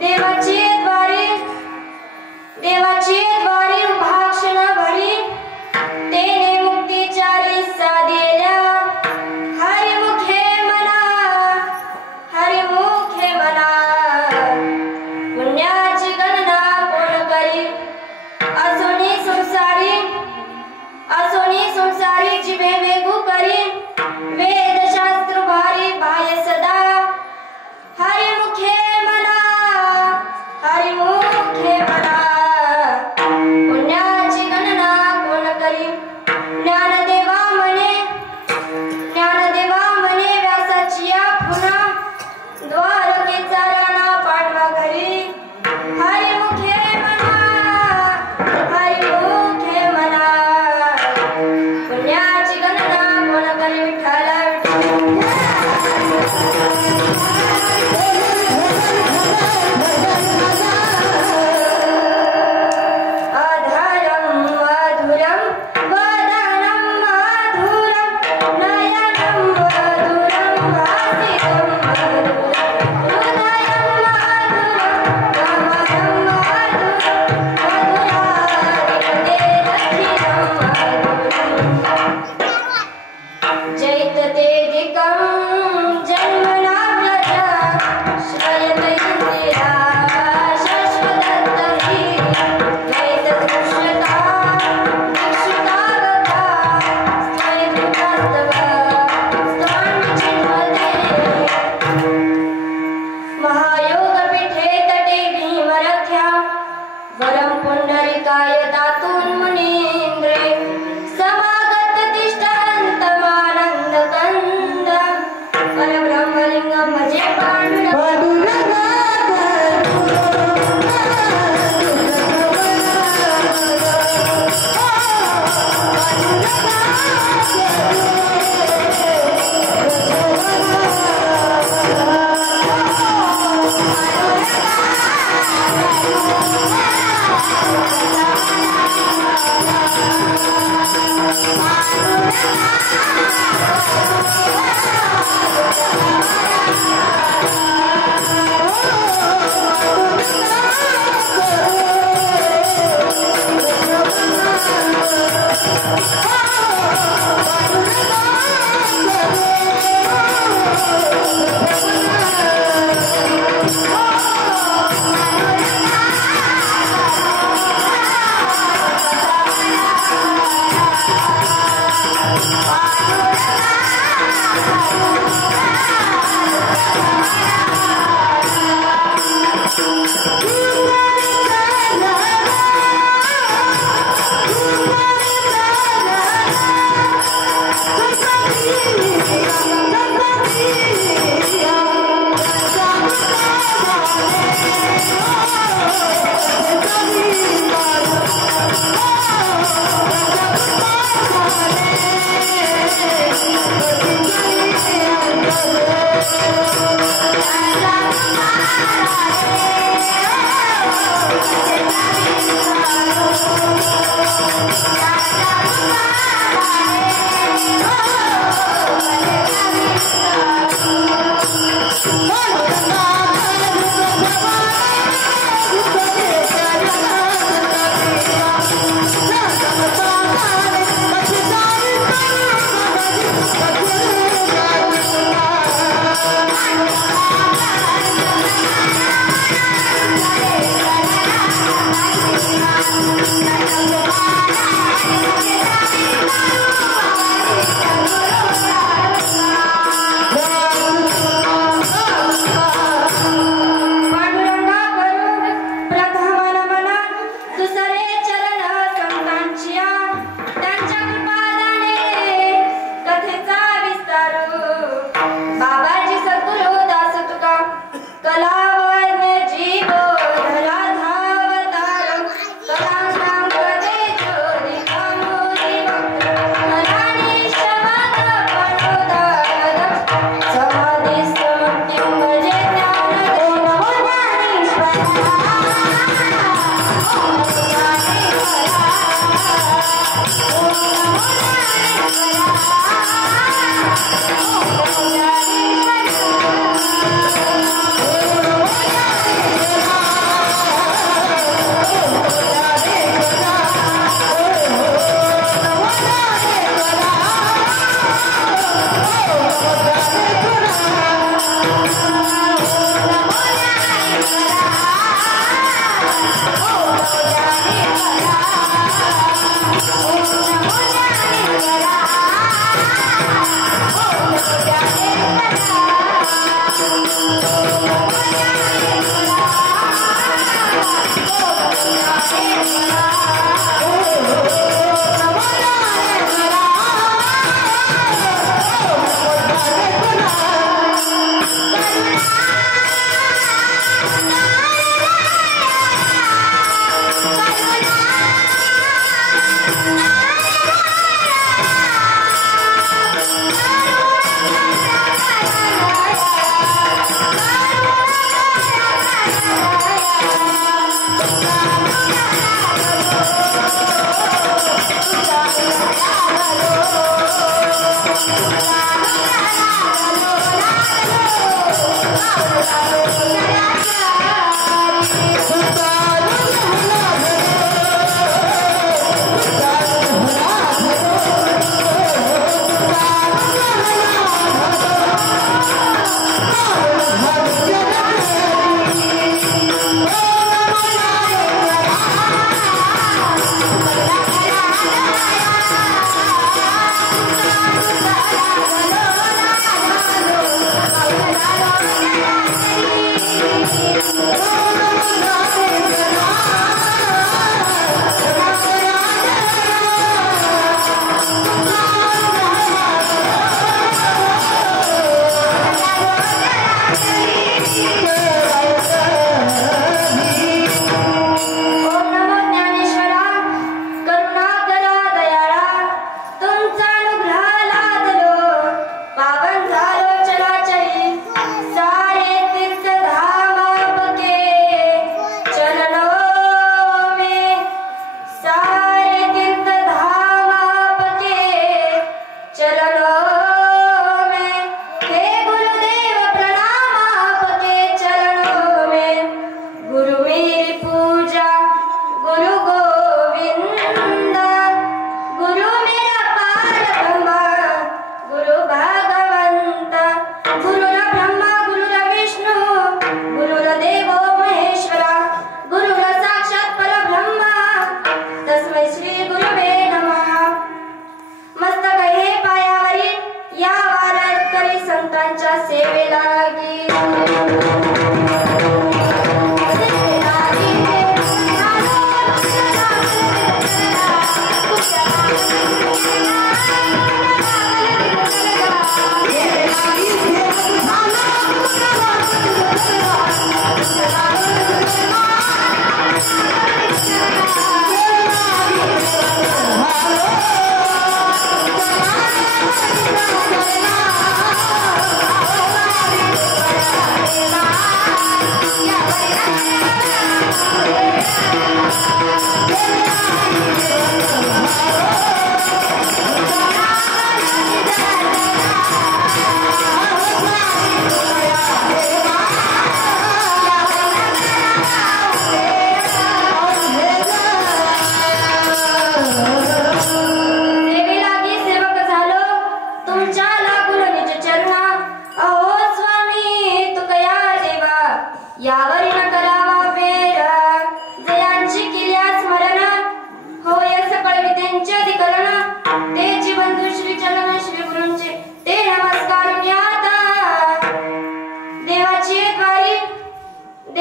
देवाची द्वारी उभा क्षणभरी तेने मुक्तीच्या लिस्सा दिल्या हरिमुखे मना पुण्याची गणना कोण करी असोनी संसारी जिभे वेगू करी वेदशास्त्र भारी बाह्य सदा हरिमुखे मना पुण्याची गणना कोण करी ज्ञानदेवा म्हणे व्यासाची या पुन्हा द्वारकेचा राणा पाठवा घरी हरिमुखे मना पुण्याची गणना कोण करी विठ्ठला Oh,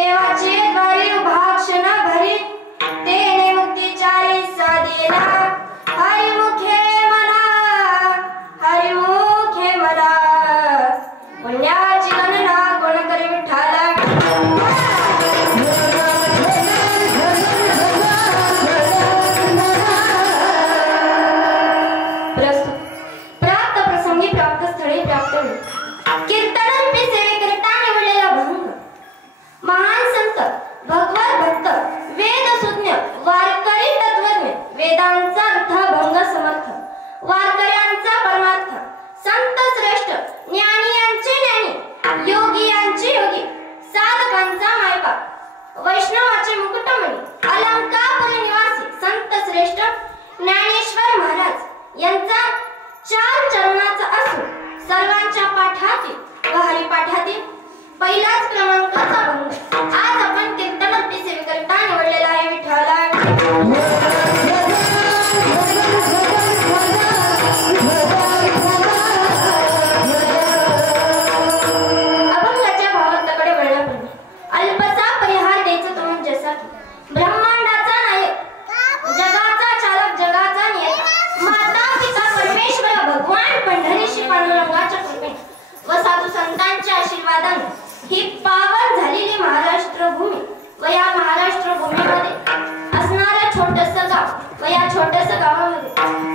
देवाची द्वारी उभा क्षण भरी तेने मुक्तीचारी साधेला हरिमुखे मला पुण्याची गणना कोण करी विठ्ठला प्राप्त प्रसंगी प्राप्त स्थळी प्राप्त कीर्तनांपी सेवेकरिता निवडलेला भंग महान संत भगवत भक्त वेद सुज्ञ वारकरी तत्वज्ञ वेदांचा अर्थभंग समर्थ वारकऱ्यांचा परमार्थ संत श्रेष्ठ ज्ञानी यांचे ज्ञानी योगी यांचे योगी साधकांचा मायबाप वैष्णवाचे मुकुटमणी अलंकापुरी निवासी संत श्रेष्ठ ज्ञानेश्वर महाराज यांचा 4 चरणाचा असून सर्वांच्या पाठातील व हरिपाठातील पहिलाच क्रमांकाचा भंग आज आपण कीर्तनार्थी सेवेकरिता निवडलेला आहे विठ्ठला अभंगाच्या भावार्थाकडे वळण्यापूर्वी अल्पसा परिहार द्यायचं तो म्हणजे असा की ब्रह्मांडाचा नायक जगाचा चालक जगाचा नियता माता पिता परमेश्वर भगवान पंढरीशी पांडुरंगाच्या कृपेने व साधू संतांच्या आशीर्वादाने ही पावन झालेली महाराष्ट्र भूमी व या महाराष्ट्र भूमीमध्ये असणारं छोटसं गाव व या छोटसं गावामध्ये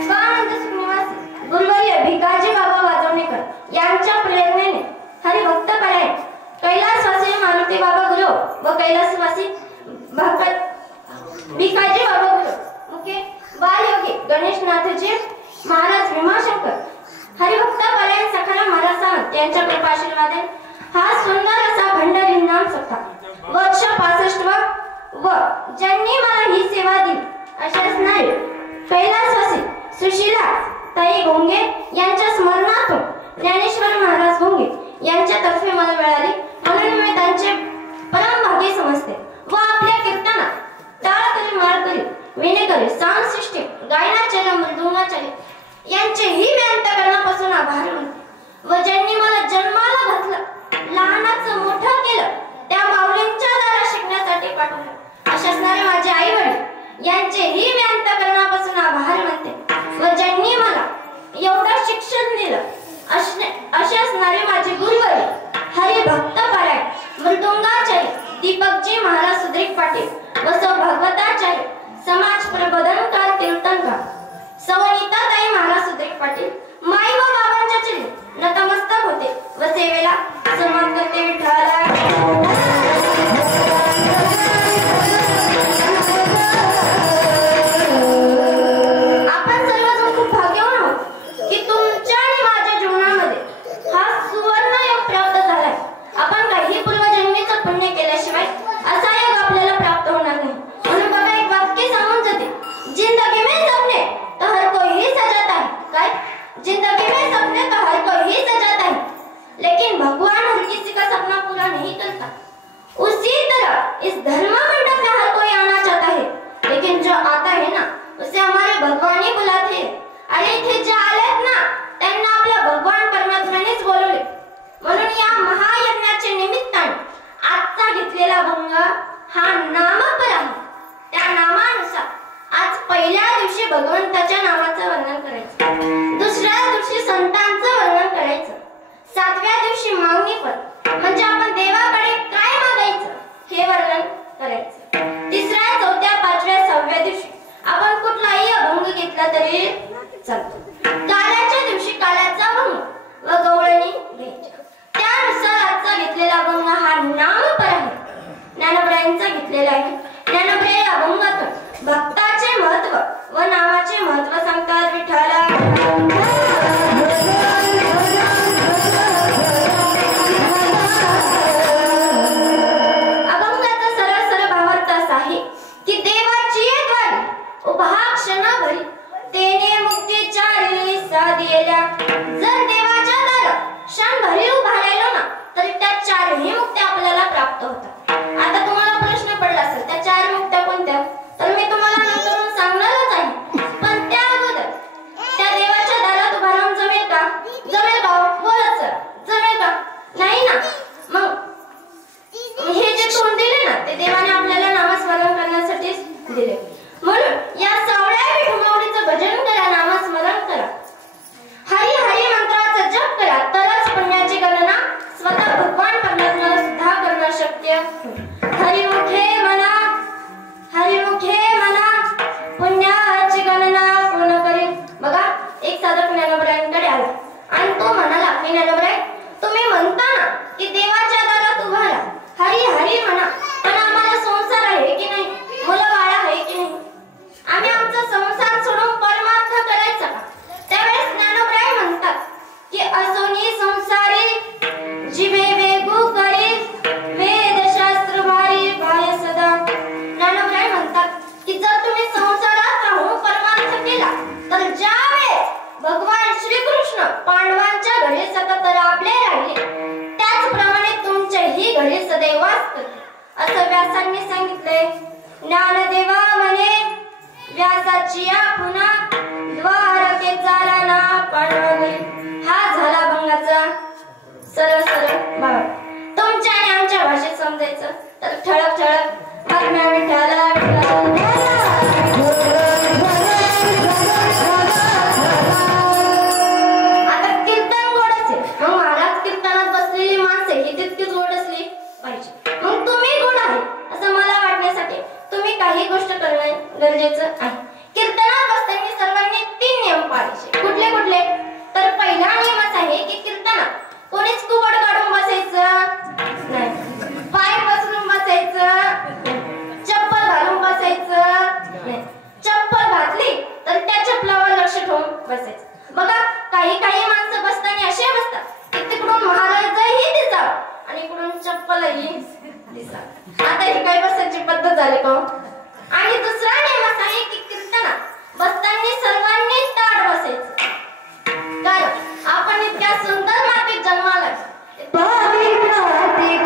स्वानंद सुनिवासी गुरुवर्य भिकाजी बाबा वाजवणेकर यांच्या प्रेरणेने हरिभक्त परायण कैलासवासी मारुती बाबा गुरु व कैलासवासी भक्त भिकाजी बाबा गुरु मुख्य बालयोगी गणेशनाथजी महाराज भीमाशंकर हरिभक्त परायण सखाराम महाराज सावंत यांच्या कृपाशीर्वादाने हा सुंदर असा भंडारी नाम सप्ताह वर्ष 65 व ज्यांनी मला ही सेवा दिली अशा असणारे कैलासवासी सुशीला ताई गोंगे यांच्या स्मरणातून ज्ञानेश्वर महाराज गोंगे यांच्यातर्फे मला मिळाली म्हणून मी त्यांचे परमभागी समजते व आपल्या कीर्तनात टाळकरी माळकरी विणेकरी साऊंड सिस्टीम गायनाचार्य मृदुंगाचार्य यांचेही मी अंतःकरणापासून आभार मानते व ज्यांनी मला जन्माला घातलं लहानाचं मोठं केलं त्या माऊलींच्या दारा शिकण्यासाठी पाठवलं अशा असणारे माझे आई वडील यांचेही मी अंतःकरणापासून आभार मानते व ज्यांनी मला एवढं शिक्षण दिलं असे असणारे माझे गुरुवर्य हरिभक्त परायण मृदुंगाचार्य दीपकजी महाराज सुद्रिक पाटील व सौ भगवताचार्य समाज प्रबोधनकार कीर्तनकार सवनीताताई महाराज सुद्रिक पाटील माई व बाबांच्या चरणी नतमस्तक होते व सेवेला सन्मान करते विठ्ठला आपण सर्वजण खूप भाग्यवान आहोत की तुमच्या आणि माझ्या जीवनामध्ये हा सुवर्ण योग प्राप्त झालाय आपण काही पूर्वजन्मीचं पुण्य केल्याशिवाय असा योग आपल्याला प्राप्त होणार नाही म्हणून बघा एक वाक्य सांगून जाते जिंदगी में सपने तो हर कोई ही सजाता है काय जिंदगी में सपने तो हर कोई ही सजाता है लेकिन भगवान हर किसी का सपना पूरा नहीं करता उसी तरह इस धर्म मंडप में हर कोई आना चाहता है लेकिन जो आता है ना उसे हमारे भगवान ही बुलाते हैं अरे इथे जे आलेत ना त्यांना आपल्या भगवान परमात्म्यानेच बोलवले म्हणून या महायज्ञाच्या निमित्ताने आजचा घेतलेला भंग हा नामपर आहे त्या नामानुसार आज पहिल्या दिवशी भगवंताच्या नावाचं वर्णन करायचं दुसऱ्या दिवशी संतांचं वर्णन करायचं 7व्या दिवशी मागणीपद म्हणजे आपण देवाकडे काय मागायचं हे वर्णन करायचं 3ऱ्या 4थ्या 5व्या 6व्या दिवशी आपण कुठलाही अभंग घेतला तरी चालतो काल्याच्या दिवशी काल्याचा भंग व गवळणी घ्यायच्या त्यानुसार आजचा घेतलेला अभंग हा नामपर आहे ज्ञानोबरायांचा घेतलेला आहे ज्ञानोबराय या अभंगातून भक्ताचे महत्व व नामाचे महत्व सांगतात विठ्ठला अभंगाचा सरळ सरळ भावार्थ असा आहे की देवाची द्वारी उभा क्षण भरी तेने मुक्तीचारी साधेल्या जर देवाच्या दार क्षण भरी उभा राहिलो ना तर त्या 4ही मुक्त्या आपल्याला प्राप्त होतात आता तुम्हाला प्रश्न पडला असेल त्या 4 मुक्त्या कोणत्या तर मी तुम्हाला नंतरून सांगणारच आहे पण त्या अगोदर व्यासांनी सांगितले, ज्ञानदेवा म्हणे व्यासाची या पुन्हा द्वारके चालना पांडुरंगी. हा झाला भंगाचा सरळ सरळ भाव. तुमच्या आणि आमच्या भाषेत समजायचं तर ठळक ठळक बातम्या विठ्ठला आता कीर्तन गोड असेल मग महाराज कीर्तनात बसलेली माणसे ही तितकीच गोड असली पाहिजे. मग तुम्ही गोड आहे असं मला वाटण्यासाठी तुम्ही काही गोष्ट करणं गरजेचं आहे. कीर्तनात बसताना सर्वांनी 3 नियम पाळायचे. कुठले कुठले तर पहिला नियमच आहे की कीर्तनात कोणीच कुबड काढून बसायचं नाही, पाय पसरून बसायचं, चप्पल घालून बसायचं नाही. चप्पल घातली तर त्या चप्पलावर लक्ष ठेवून बसायचं. बघा काही काही माणसं बसताना असे बसतात की तिकडून महाराजही दिसावं आणि इकडून चप्पलही दिसावं. आता ही काही बसायची पद्धत झाली का? आणि दुसरा नियम आहे की कीर्तनात बसताना सर्वांनी ताठ बसायचं. कारण आपण इतक्या सुंदर मातीत जन्माला नारायण नारायण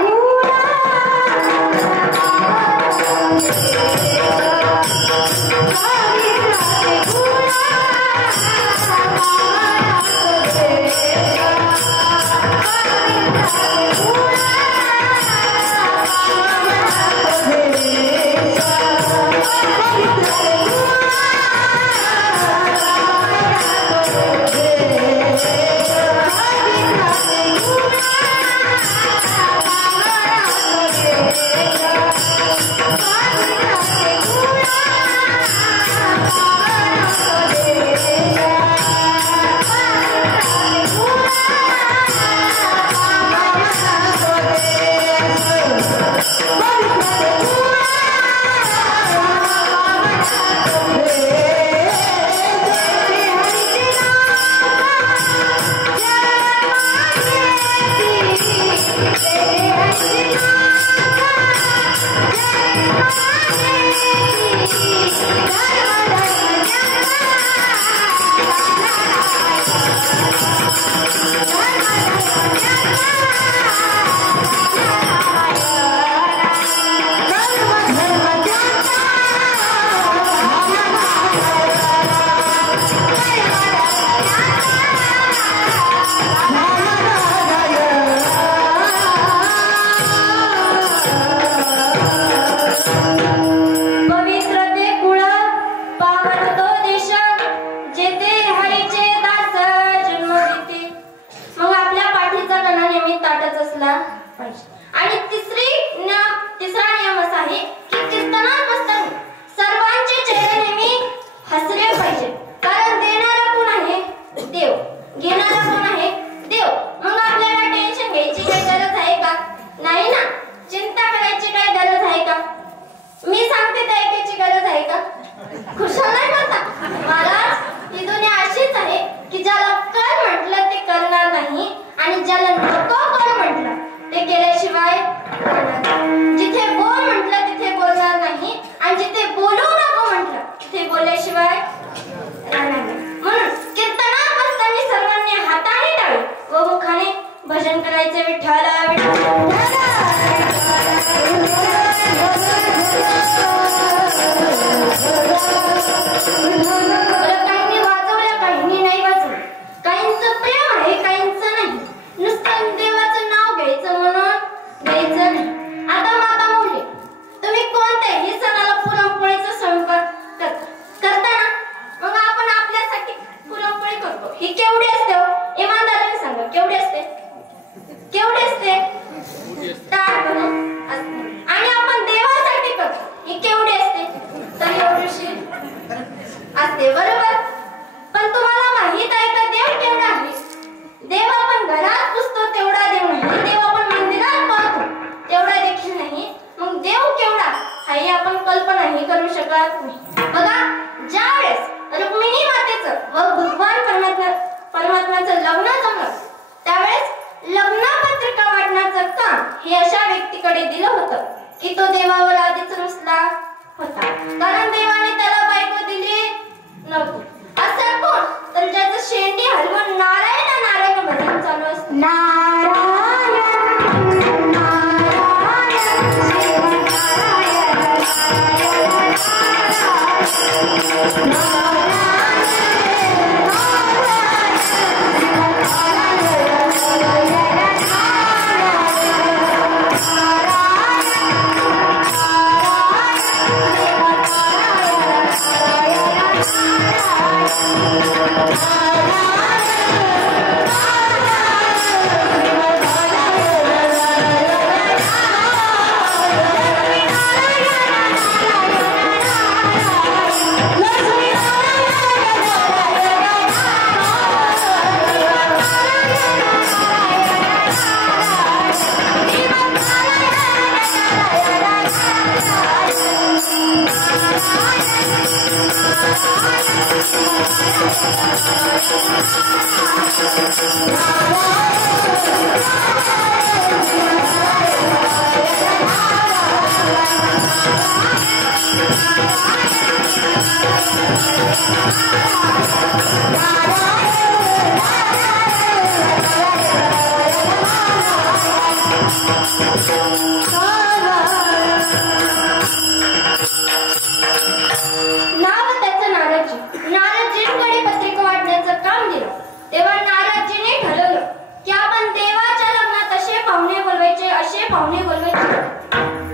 नारदजींकडे पत्रिका वाटण्याचं काम दिलं. तेव्हा नारदजीने ठरवलं की आपण देवाच्या लग्नात असे पाहुणे बोलवायचे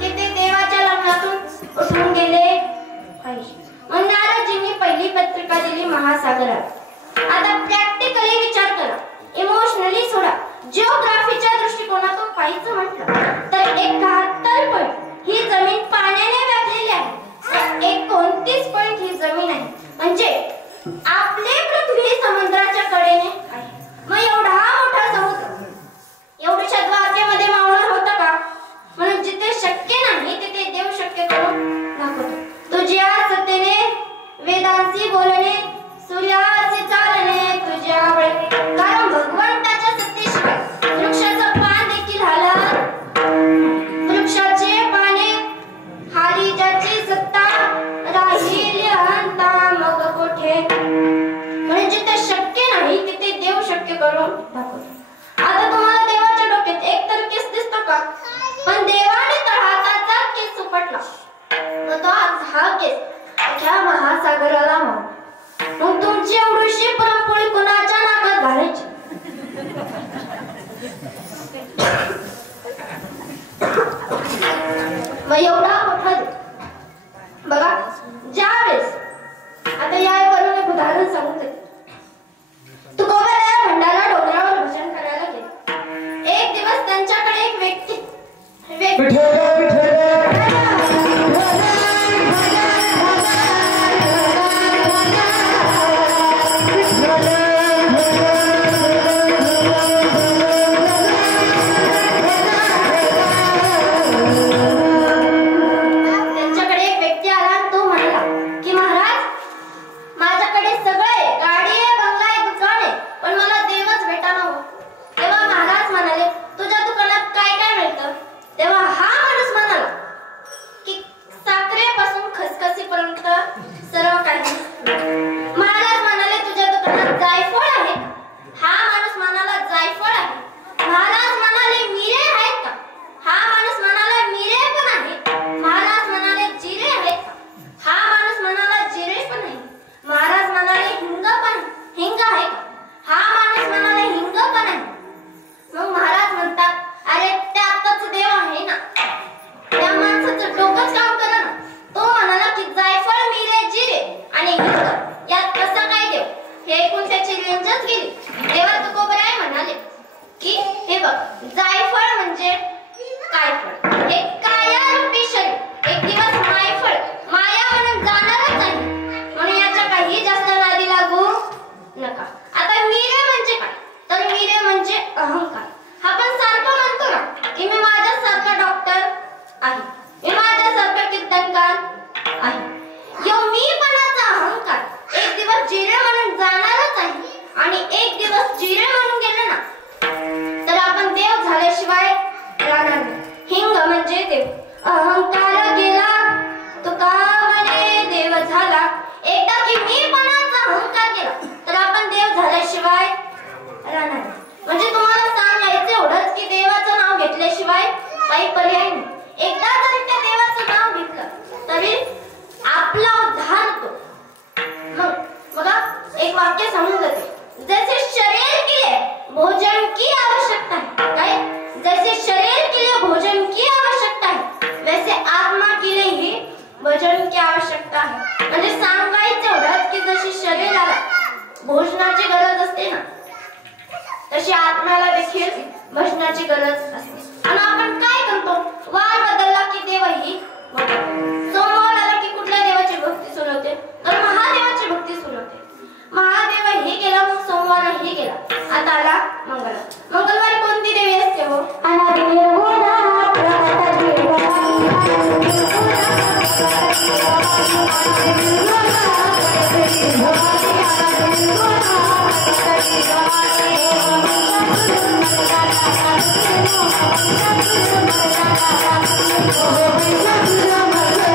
की ते देवाच्या लग्नातून उठून गेले पाहिजे. मग नारदजींनी पहिली पत्रिका दिली महासागराला. आता प्रॅक्टिकली विचार करा, इमोशनली सोडा. जिओग्राफीच्या दृष्टिकोनातून पाहायचं म्हटलं तर 71 पॉइंट ही जमीन पाण्याने व्यापलेली आहे. 29 पॉइंट ही जमीन आहे. म्हणजे आपले पृथ्वी समुद्राच्या कडेने आहे. मग एवढा मोठा समुद्र एवढ्याशा द्वारकेमध्ये मावणार होता का? म्हणून जिथे शक्य नाही तिथे देव शक्य करून दाखवतो. तुझ्या सत्तेने वेदांची बोलणे, सूर्याचे चालणे तुझ्यामुळे. कारण भगवंताच्या सत्तेशिवाय वृक्षाचं पान देखील हालत. वृक्षाचे पाने हारी ज्याची सत्ता राहिली अंता मग कुठे. म्हणजे जिथे शक्य नाही तिथे देव शक्य करून दाखवतो. आता तुम्हाला देवाच्या डोक्यात एक तर केस दिसतो का? पण देवाने तर हाताचा केस उपटला. मग तो हा केस अख्या महासागराला मावला. मग तुमची एवढीशी पुरणपोळी कुणाच्या नाकात घालायची? मग एवढा मोठा बघा. ज्यावेळेस आता यावरून एक उदाहरण सांगते. तुकोबराया भंडारा डोंगरावर भजन करायला गेले. एक दिवस त्यांच्याकडे एक व्यक्ती तशी आत्म्याला देखील भजनाची गरज असते. आणि आपण काय करतो? वार बदलला की देवही सोमवार आला की कुठल्या देवाची भक्ती सुरू होते? तर महादेवाची भक्ती सुरू होते. महादेव ही गेला, मग सोमवारही गेला. आता आला मंगळवार. मंगळवारी कोणती देवी असते हो? Oh,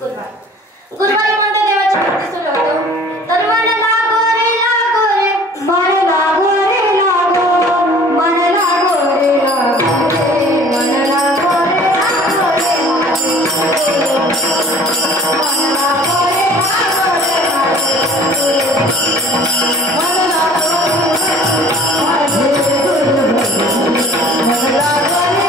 गुरुवारी कोणत्या देवाची भक्ती सुरू होतो? तर मन लागो रे लागो रे, मन लागो रे लागो, मन लागो रे लागो रे, मन लागो रे लागो रे माझे गुरु, मन लागो रे लागो रे माझे गुरु, मन लागो रे माझे गुरु, मन लागो रे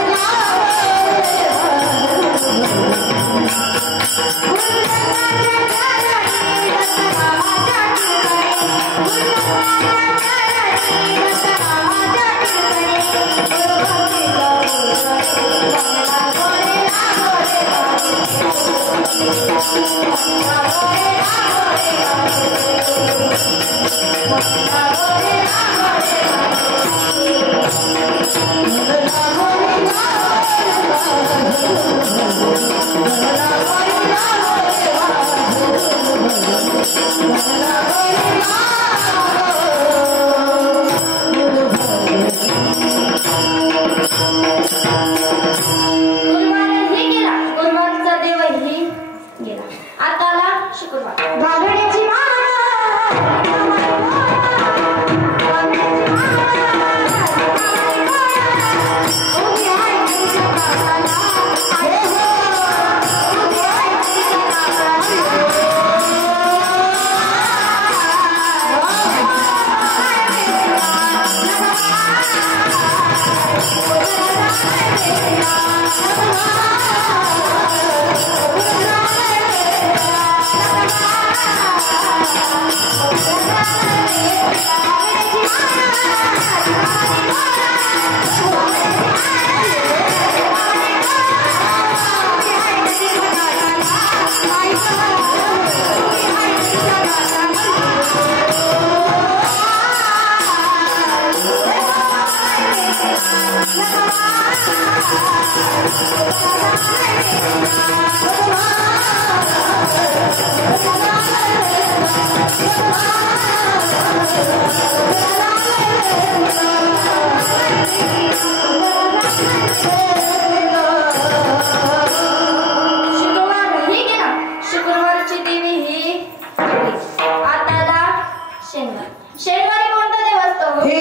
गुरुवारचा देवही गेला. आता आला शुक्रवार. गागण्याची शुक्रवारची देवी ही आता आला शनिवार. शनिवारी कोणता देव असतो? हे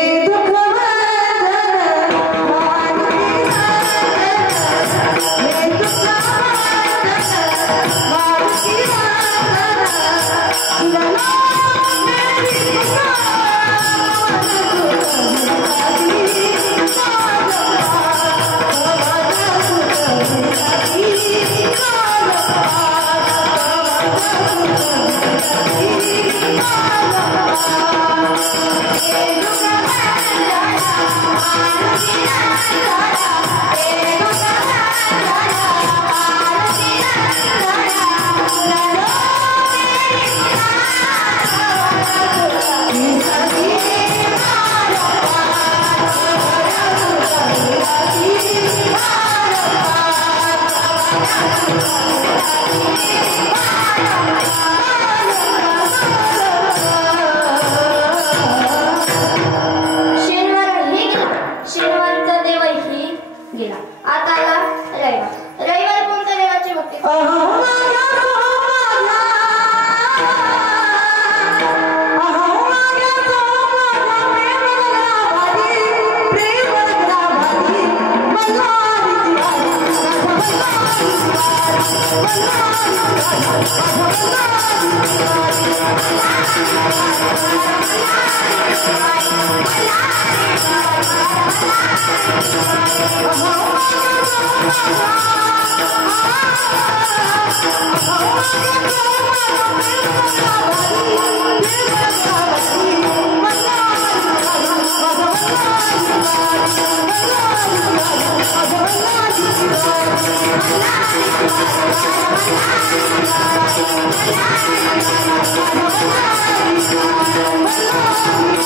शनिवारचा देवही गेला. आता आला रविवार. रविवार कोणत्या देवाची भक्ती?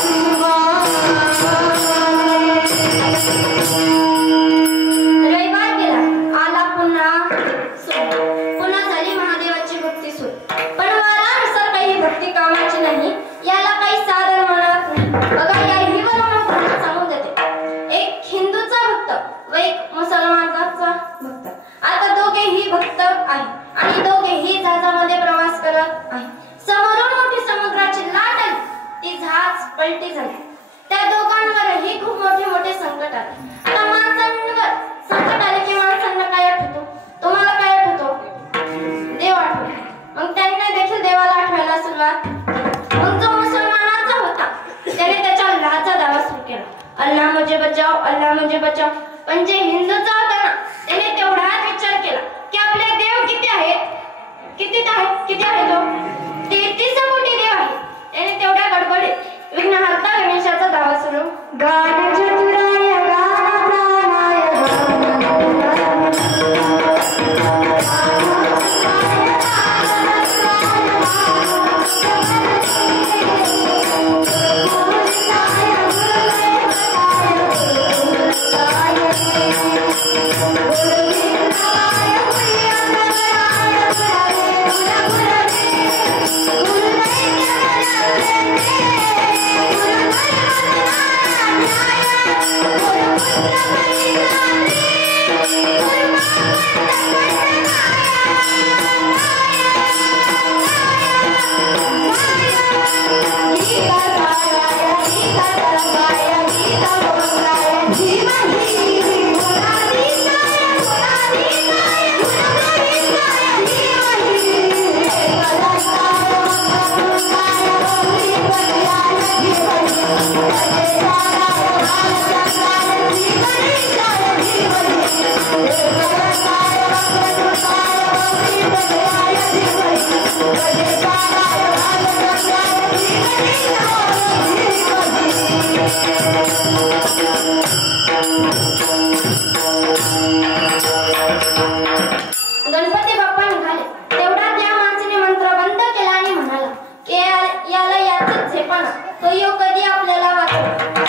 Shiva मुझे बचाओ, अल्लाह मुझे बचाओ. पण जे हिंदूचा होता ना त्याने तेवढाच विचार केला की आपले देव किती आहेत, किती आहे तो 33 कोटी देव आहे. त्याने तेवढ्या गडबडीत विघ्नहर्ता गणेशाचा धावा सुरू. गान चतुराय गान प्राणाय गणपती बाप्पा निघाले. तेवढा त्या माणसाने मंत्र बंद केला आणि म्हणाला की याला याच झेपाना, तो योग कधी आपल्याला वाचेल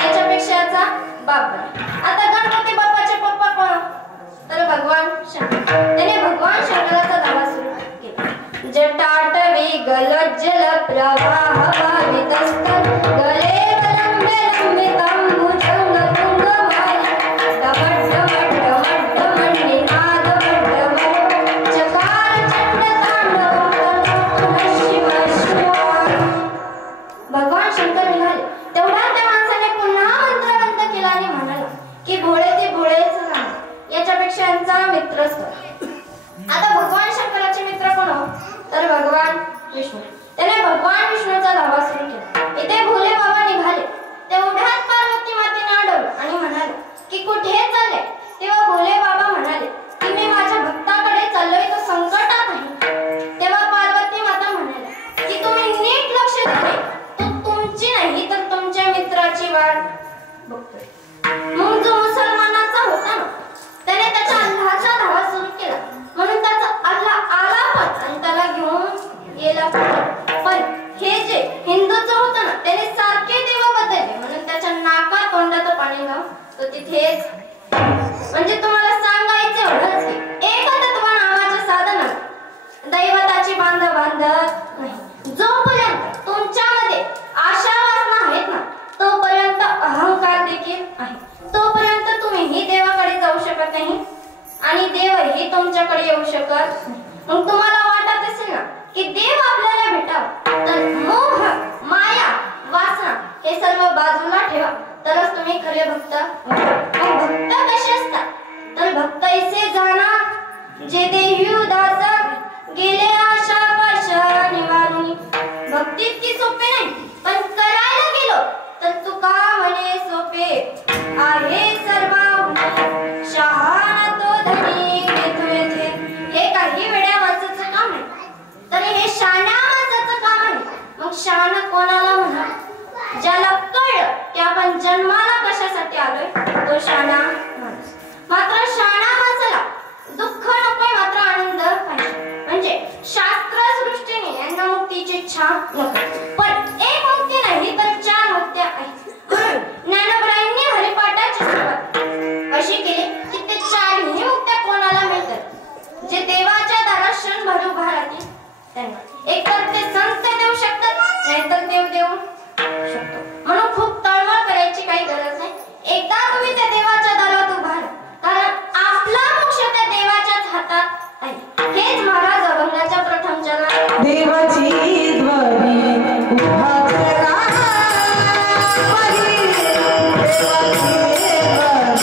याच्यापेक्षा याचा बाप बरा. आता गणपती बाप्पाचे पप्पा कोण? तर भगवान शंकर. त्याने भगवान शंकराचा धावा सुरू केला. जटाटवी गलज्जल प्रवाह भावितस्थल गले लंबे लंबितं भुजंग तुंगमाली डमड डमड डमड डमड निनाद डमड चकार चंड तांडव शिव शिव. भगवान शंकर निघाले. तेवढा त्या माणसाने पुन्हा मंत्र बंद केला आणि म्हणाला की भोळे ते भोळेच राहणार, याच्यापेक्षा यांचा मित्रच बरा. आता भगवान शंकराचे मित्र कोण? तर भगवान विष्णू. त्याने भगवान विष्णूचा धावा सुरू केला. इथे भोले बाबा निघाले. तेवढ्यात पार्वती मातेने अडवलं आणि म्हणाले की कुठे चालले? तेव्हा भोले बाबा म्हणाले की मी माझ्या भक्ताकडे चाललोय, तो संकटात आहे. तेव्हा पार्वती माता म्हणाल्या की तुम्ही नीट लक्ष दिले, तो तुमची नाही तर तुमच्या मित्राची वाट बघतोय. मग जो मुसलमानाचा होता ना त्याने त्याच्या अल्लाहचा धावा सुरू केला, म्हणून त्याचा अल्लाह आला पण आणि त्याला घेऊन गेला. पण हे जे हिंदूचं होतं ना त्याने सारखे देव बदलले, म्हणून त्याच्या नाका तोंडाचं पाणी गाव तो तिथेच. म्हणजे तुम्हाला सांगायचं एवढंच की एकतत्व नावाच्या साधनात दैवताची बांधा बांधत नाही. जोपर्यंत तुमच्यामध्ये आशा वासना आहेत ना तोपर्यंत अहंकार देखील आहे. तोपर्यंत तुम्हीही देवाकडे जाऊ शकत नाही आणि देवही तुमच्याकडे येऊ शकत नाही. मग तुम्हाला वाटत असेल ना की देव आपल्याला भेटावं, तर मोह माया वासना हे सर्व बाजूला ठेवा, तरच तुम्ही खरे भक्त. मग भक्त कसे असतात? तर भक्त ऐसे जाणार जे देही उदास गेले आशा पाश निवारुनी. भक्ती इतकी सोपे नाही, पण करायला गेलो तर तुका म्हणे सोपे आहे सर्वाहुनी शहाणा तो धनी घेतोय. हे काही वेड्या माणसाचं काम नाही, तर हे शाण्या माणसाचं काम आहे. मग शहाणा कोणाला म्हणा? ज्याला कळलं की आपण जन्माला कशासाठी आलोय तो शहाणा माणूस. मात्र शहाणा माणसाला दुःख नकोय, मात्र आनंद पाहिजे. म्हणजे शास्त्र सृष्टीने यांना मुक्तीची इच्छा नको, पण एक मुक्ती नाही तर 4 मुक्त्या आहेत. म्हणून ज्ञानोबरायांनी हरिपाठाची सुरुवात अशी केली की ते 4ही मुक्त्या कोणाला मिळतात? जे देवाच्या दारात क्षणभर उभा राहतील त्यांना. एक तर ते संत देऊ शकतात, नाहीतर देव देऊ शकतो. म्हणून खूप तळमळ करायची काही गरज नाही. एकदा तुम्ही त्या देवाच्या दारात उभा राहा, कारण आपला मोक्ष त्या देवाच्याच हातात आहे. हेच महाराज अभंगाच्या प्रथम चरणात देवाची द्वारी उभा करा देवाची द्वारी उभा करा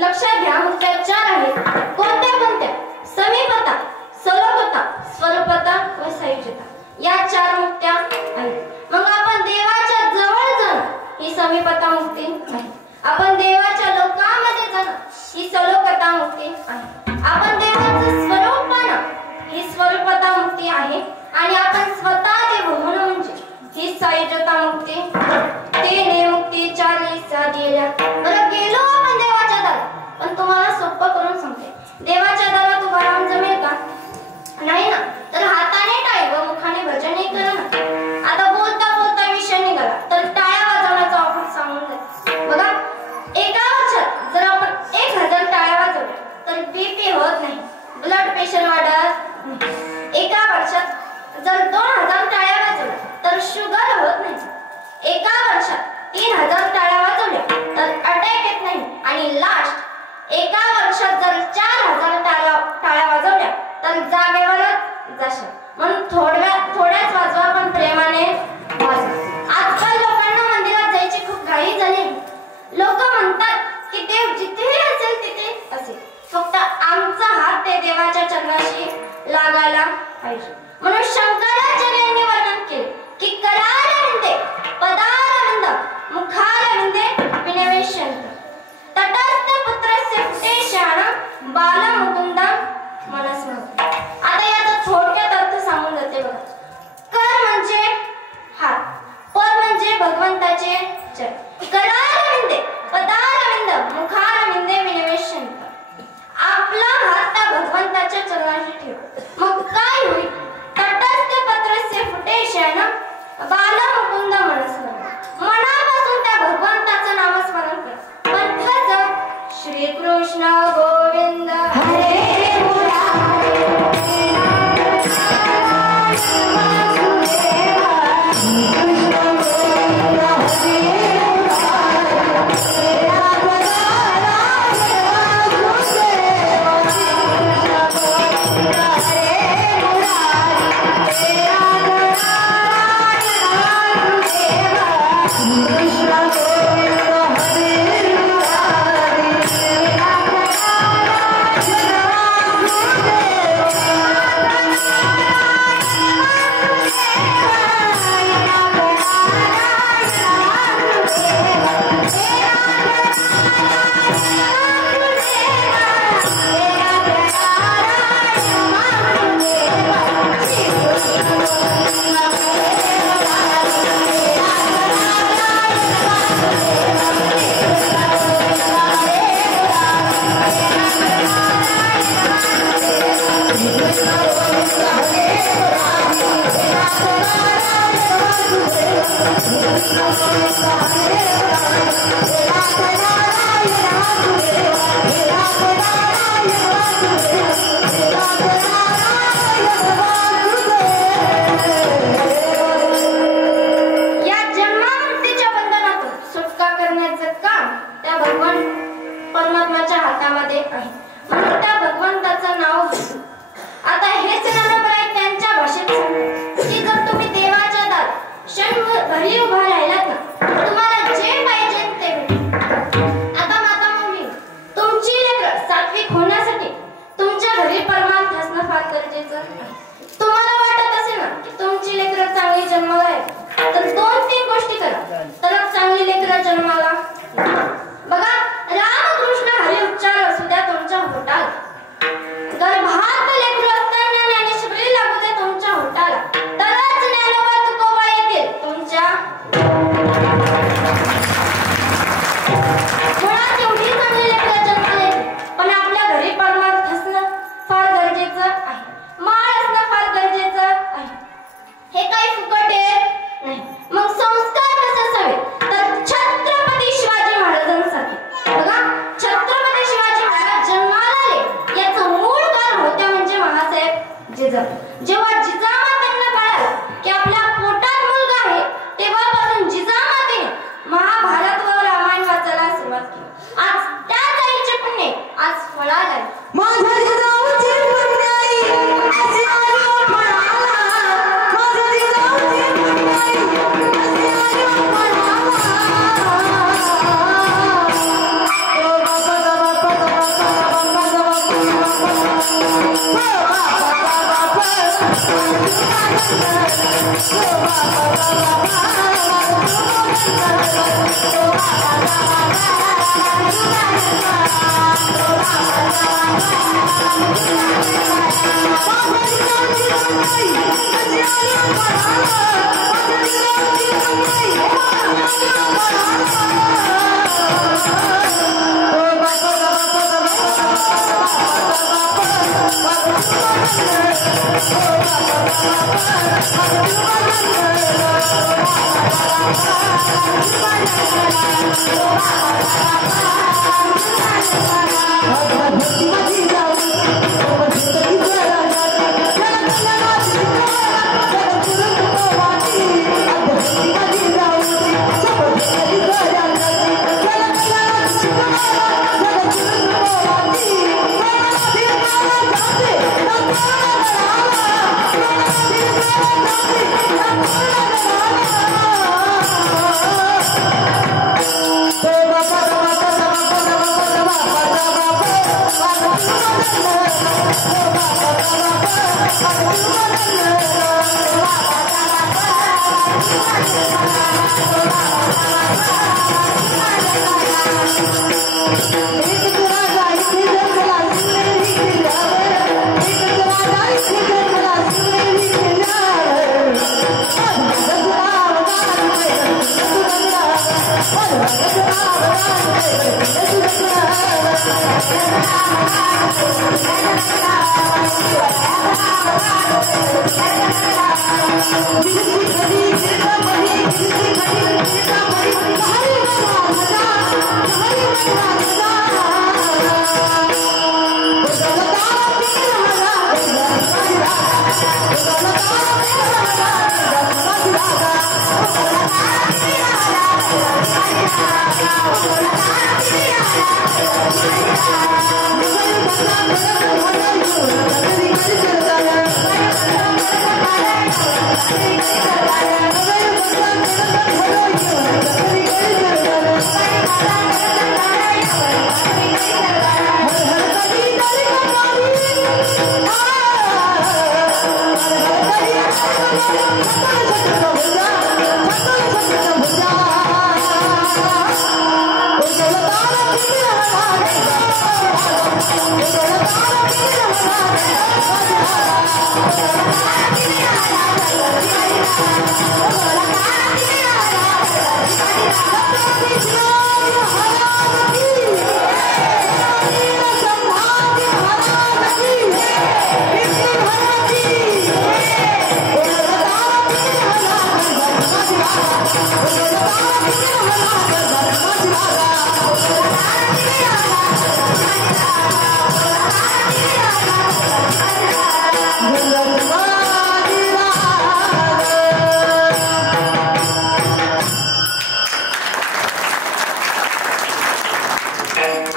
लक्षात घ्या, मुक्त्या चार आहेत. कोणत्या कोणत्या? समीपता, सलोकता, स्वरूपता व सायुज्यता. या चार मुक्त्या आहेत. मग आपण देवाच्या जवळ जाणं ही समीपता मुक्ती आहे. आपण देवाच्या लोकांमध्ये जाणं ही सलोकता मुक्ती आहे. आपण देवाचं स्वरूप पाहणं ही स्वरूपता मुक्ती आहे. आणि आपण स्वतः देव होणं म्हणजे ही सायुज्यता मुक्ती. ते मुक्ती चारी साधेल्या. बरं, गेलो आपण देवाच्या दारात. पण तुम्हाला सोपं करून सांगते, देवाच्या दारात उभा राहून जमेल का? नाही ना. तर हाताने टाळी व मुखाने भजनही करा ना. आता बोलता बोलता विषय निघाला तर टाळ्या वाजवण्याचा ऑफर सांगून जाईल. बघा, एका वर्षात जर आपण 1000 टाळ्या वाजवल्या तर बीपी होत नाही, ब्लड प्रेशर वाढत नाही. एका वर्षात जर 2000 टाळ्या वाजवल्या तर शुगर होत नाही. एका वर्षात 3000 टाळ्या वाजवल्या तर अटॅक येत नाही. आणि लास्ट एका वर्षात जर 4000 टाळ्या वाजवल्या तर जागेवरच जाशील. म्हणून थोड्याच वाजवा, पण प्रेमाने वाजवा. आजकाल लोकांना मंदिरात जायची खूप घाई झाली. लोक म्हणतात की देव जिथे असेल तिथे असेल, फक्त आमचा हात ते देवाच्या चरणाशी लागायला पाहिजे. म्हणून शंकराचार्यांनी वर्णन केले की करारविंदे पदारविंद मुखारविंदे विनवेशंत तटस्थ पुत्रस्य फुटेशान बालमुकुंद मनस्मृत. आता याचा थोडक्यात अर्थ सांगून जाते बघा. कर म्हणजे हात, पद म्हणजे भगवंताचे चरण. करारविंदे पदारविंद मुखारविंदे विनवेशंत. आपला हात त्या भगवंताच्या चरणाशी ठेव. मग काय होईल? तटस्थ पत्रस्य फुटेशान बालमुकुंद मनस्मृत. मनापासून त्या भगवंताचं नामस्मरण कर. पण कसं? श्रीकृष्ण गोविंद हरे Murari Krishna Govinda Hare Murari, Hare Rama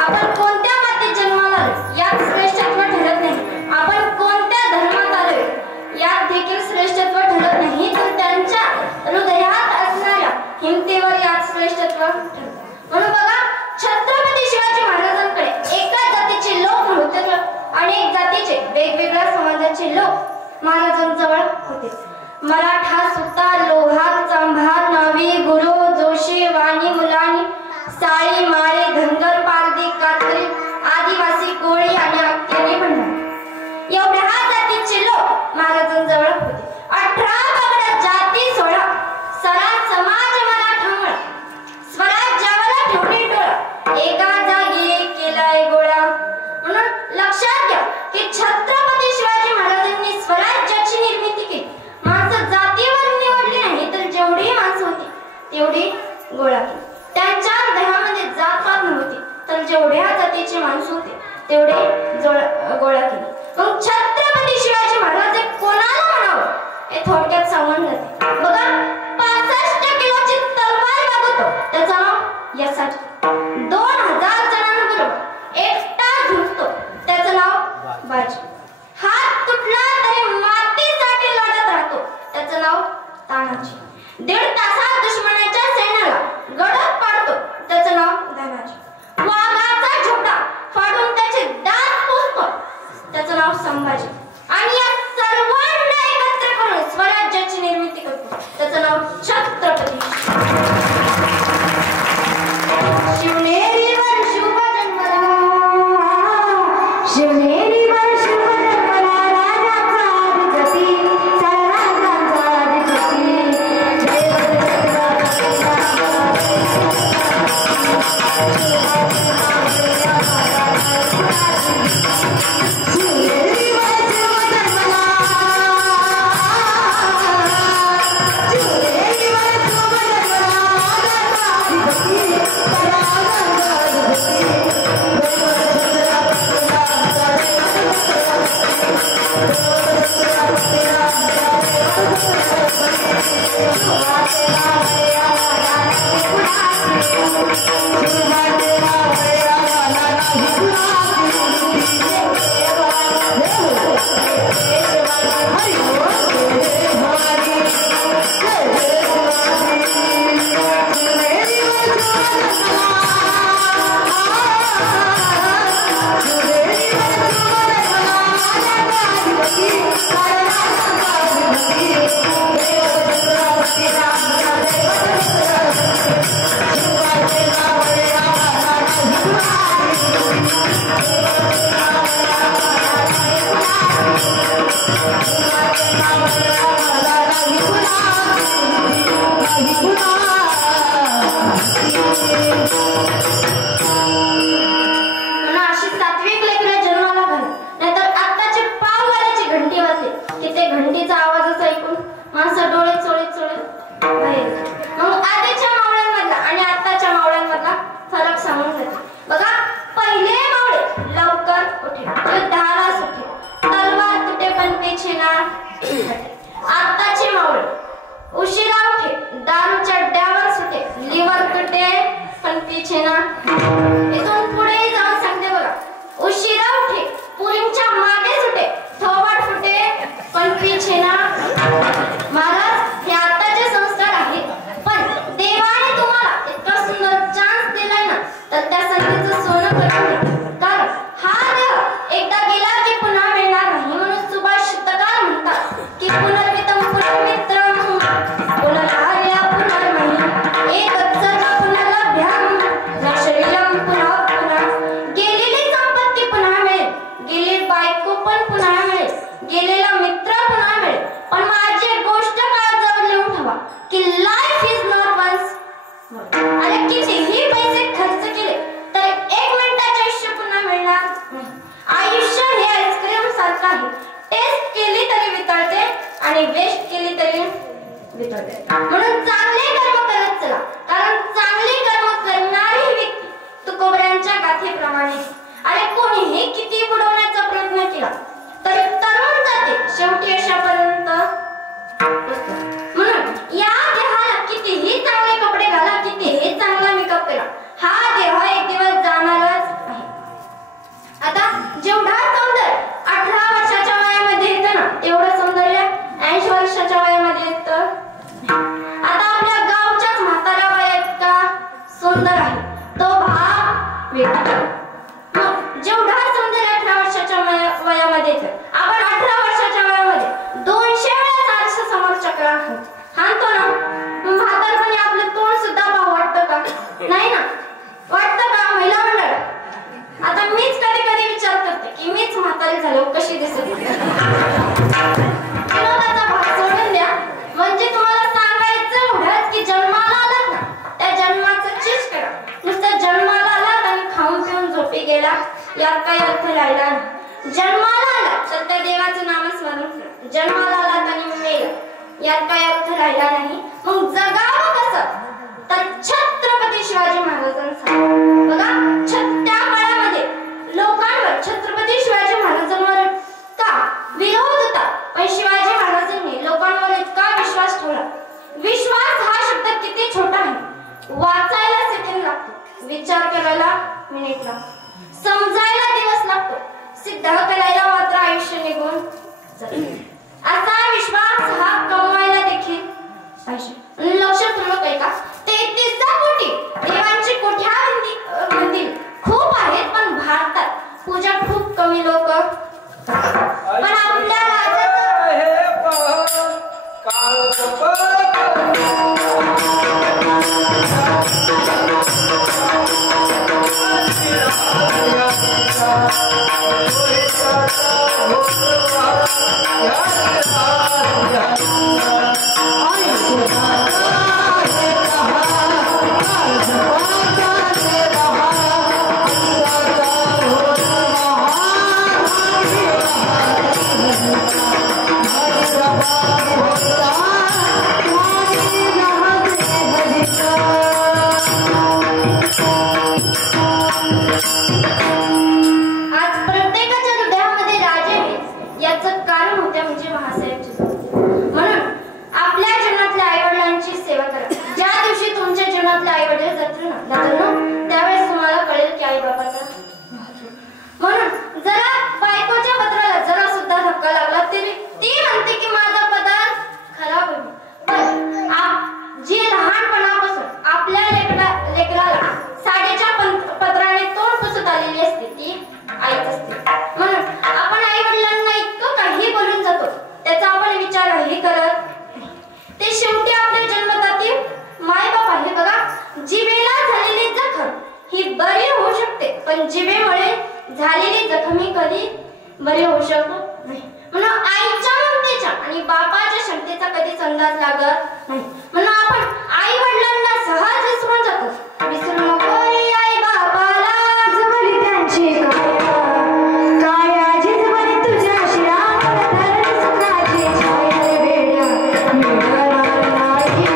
आपण कोणत्या मातीत जन्माला आलो यात श्रेष्ठत्व ठरत नाही. आपण कोणत्या धर्मात आलोय यात देखील श्रेष्ठत्व ठरत नाही, तर त्यांच्या हृदयात असणाऱ्या हिमतीवर यात श्रेष्ठत्व ठरत. म्हणून बघा, छत्रपती शिवाजी महाराजांकडे एका जातीचे लोक नव्हते तर अनेक जातीचे वेगवेगळ्या समाजाचे लोक महाराजांजवळ होते. मराठा, सुतार, लोहार, चांभार, नावी, गुरु, जोशी, वाणी, मुलानी, साळी, माळी, धनगर, पारधी, कात्री, आदिवासी, कोळी आणि अक्केरी भंडारी एवढ्या जातीचे लोक महाराजांजवळ होते. 18 पगड्या जाती 16 सरा समाज मराठा स्वराज्यावर ठेवली डोळा एका जागी केलाय गोळा. म्हणून लक्षात घ्या की छत्रपती शिवाजी महाराजांनी स्वराज्याची निर्मिती केली. माणसं जातीवर निवडली नाही, तर जेवढी माणसं होती तेवढी गोळा केली. त्यांच्या देहामध्ये जातपात नव्हती, तर जेवढ्या जातीचे माणसं होते तेवढे गोळा केली. मग छत्रपती शिवाजी महाराज कोणाला म्हणावं हे थोडक्यात सांगून जाते. बघा, 65 किलोची तलवार वागवतो त्याचं नाव यशाच. 2000 जणांबरोबर एकटा झुंजतो त्याचं नाव बाजी. हात तुटला तरी मातीसाठी लढत राहतो त्याचं नाव तानाजी. 1.5 तासात दुश्मनाच्या सैन्याला गडद पाडतो त्याचं नाव धनाजी. वाघाचा झोपडा फाडून त्याचे दात पुसतो त्याचं नाव संभाजी. आणि या सर्वांना एकत्र करून स्वराज्याची निर्मिती करतो त्याचं नाव छत्रपती. शिवनेरीवर शुभ जन्मला, शिवनेरीवर शुभ जन्मला, राजाचा अधिपती, राजाचा अधिपती. आणि वेस्ट केली तरी वितळते. म्हणून चांगले कर्म करत चला, कारण चांगले कर्म करणारी व्यक्ती तुकोबऱ्यांच्या गाथेप्रमाणे. अरे कोणीही किती बुडवण्याचा प्रयत्न केला तरी तरुण जाते शेवटी यशापर्यंत. म्हणून या देहाला कितीही चांगले कपडे घाला, कितीही चांगला मेकअप करा, हा देह एक दिवस जाणारच आहे. जेवढा सौंदर्य 18 वर्षाच्या वयामध्ये येतं, आपण 18 वर्षाच्या वयामध्ये 200 वेळा आरसा समोर चक्रा हाणतो ना. म्हातारपणी आपलं तोंड सुद्धा पाहू वाटतं का? नाही ना. वाटतं का महिला मंडळ? आता मीच कधी कधी विचार करते की मीच म्हातारी झालो कशी दिसत. विनोदाचा भाग सोडून द्या. म्हणजे तुम्हाला सांगायचं एवढंच की जन्माला आलात ना, त्या जन्माचं चीज करा. नुसतं जन्माला आलात आणि खाऊन पिऊन झोपी गेला यात काही अर्थ राहिला नाही. जन्माला आलात तर त्या देवाचं नामस्मरण करा. जन्माला आलात आणि मेला यात काही अर्थ राहिला नाही. मग जगावं कसं? तर छत्रपती शिवाजी महाराजांचं बघा. त्या काळामध्ये लोकांवर छत्रपती शिवाजी महाराजांवर का विरोध होता, पण शिवाजी महाराजांनी लोकांवर इतका विश्वास ठेवला. विश्वास हा शब्द किती छोटा आहे. वाचायला सेकंद लागतो, विचार करायला मिनिट लागतो, समजायला दिवस लागतो, सिद्ध करायला मात्र आयुष्य निघून जाते. असा विश्वास हा कमवायला देखील पाहिजे. लक्षात ठेवलं काय का? 33 कोटी देवांची कोठ्यावधी खूप आहेत, पण भारतात पूजा खूप कमी लोक. पण आपल्या त्यावेळेस तुम्हाला कळेल की आई बाबाचा. म्हणून जरा बायकोच्या पत्राला जरा सुद्धा धक्का लागला तरी ती म्हणते की माझा पदार्थ खराब होईल. पण जी लहानपणापासून आपल्या लेकराला साडीच्या पत्राने तोंड पुसत आलेली असते ती आईच असते. म्हणून आपण आई वडिलांना इतकं काही बोलून जातो, त्याचा आपण विचारही करत नाही. ते शेवटी आपले जन्मदाते मायबाप आहे. बघा, जिभेला झालेली जखम ही बरी होऊ शकते, पण जिभेमुळे झालेली जखमी कधी बरी होऊ शकत नाही. म्हणून आईच्या ममतेच्या आणि बापाच्या क्षमतेचा कधीच अंदाज लागत नाही. म्हणून आपण आई वडिलांना सहज विसरून जातो. विसरू नको आई बापाला, जमली त्यांची काया जिजवली तुझ्या शिरावर धरण सुखाची छाया वेड्या मिळणार नाही.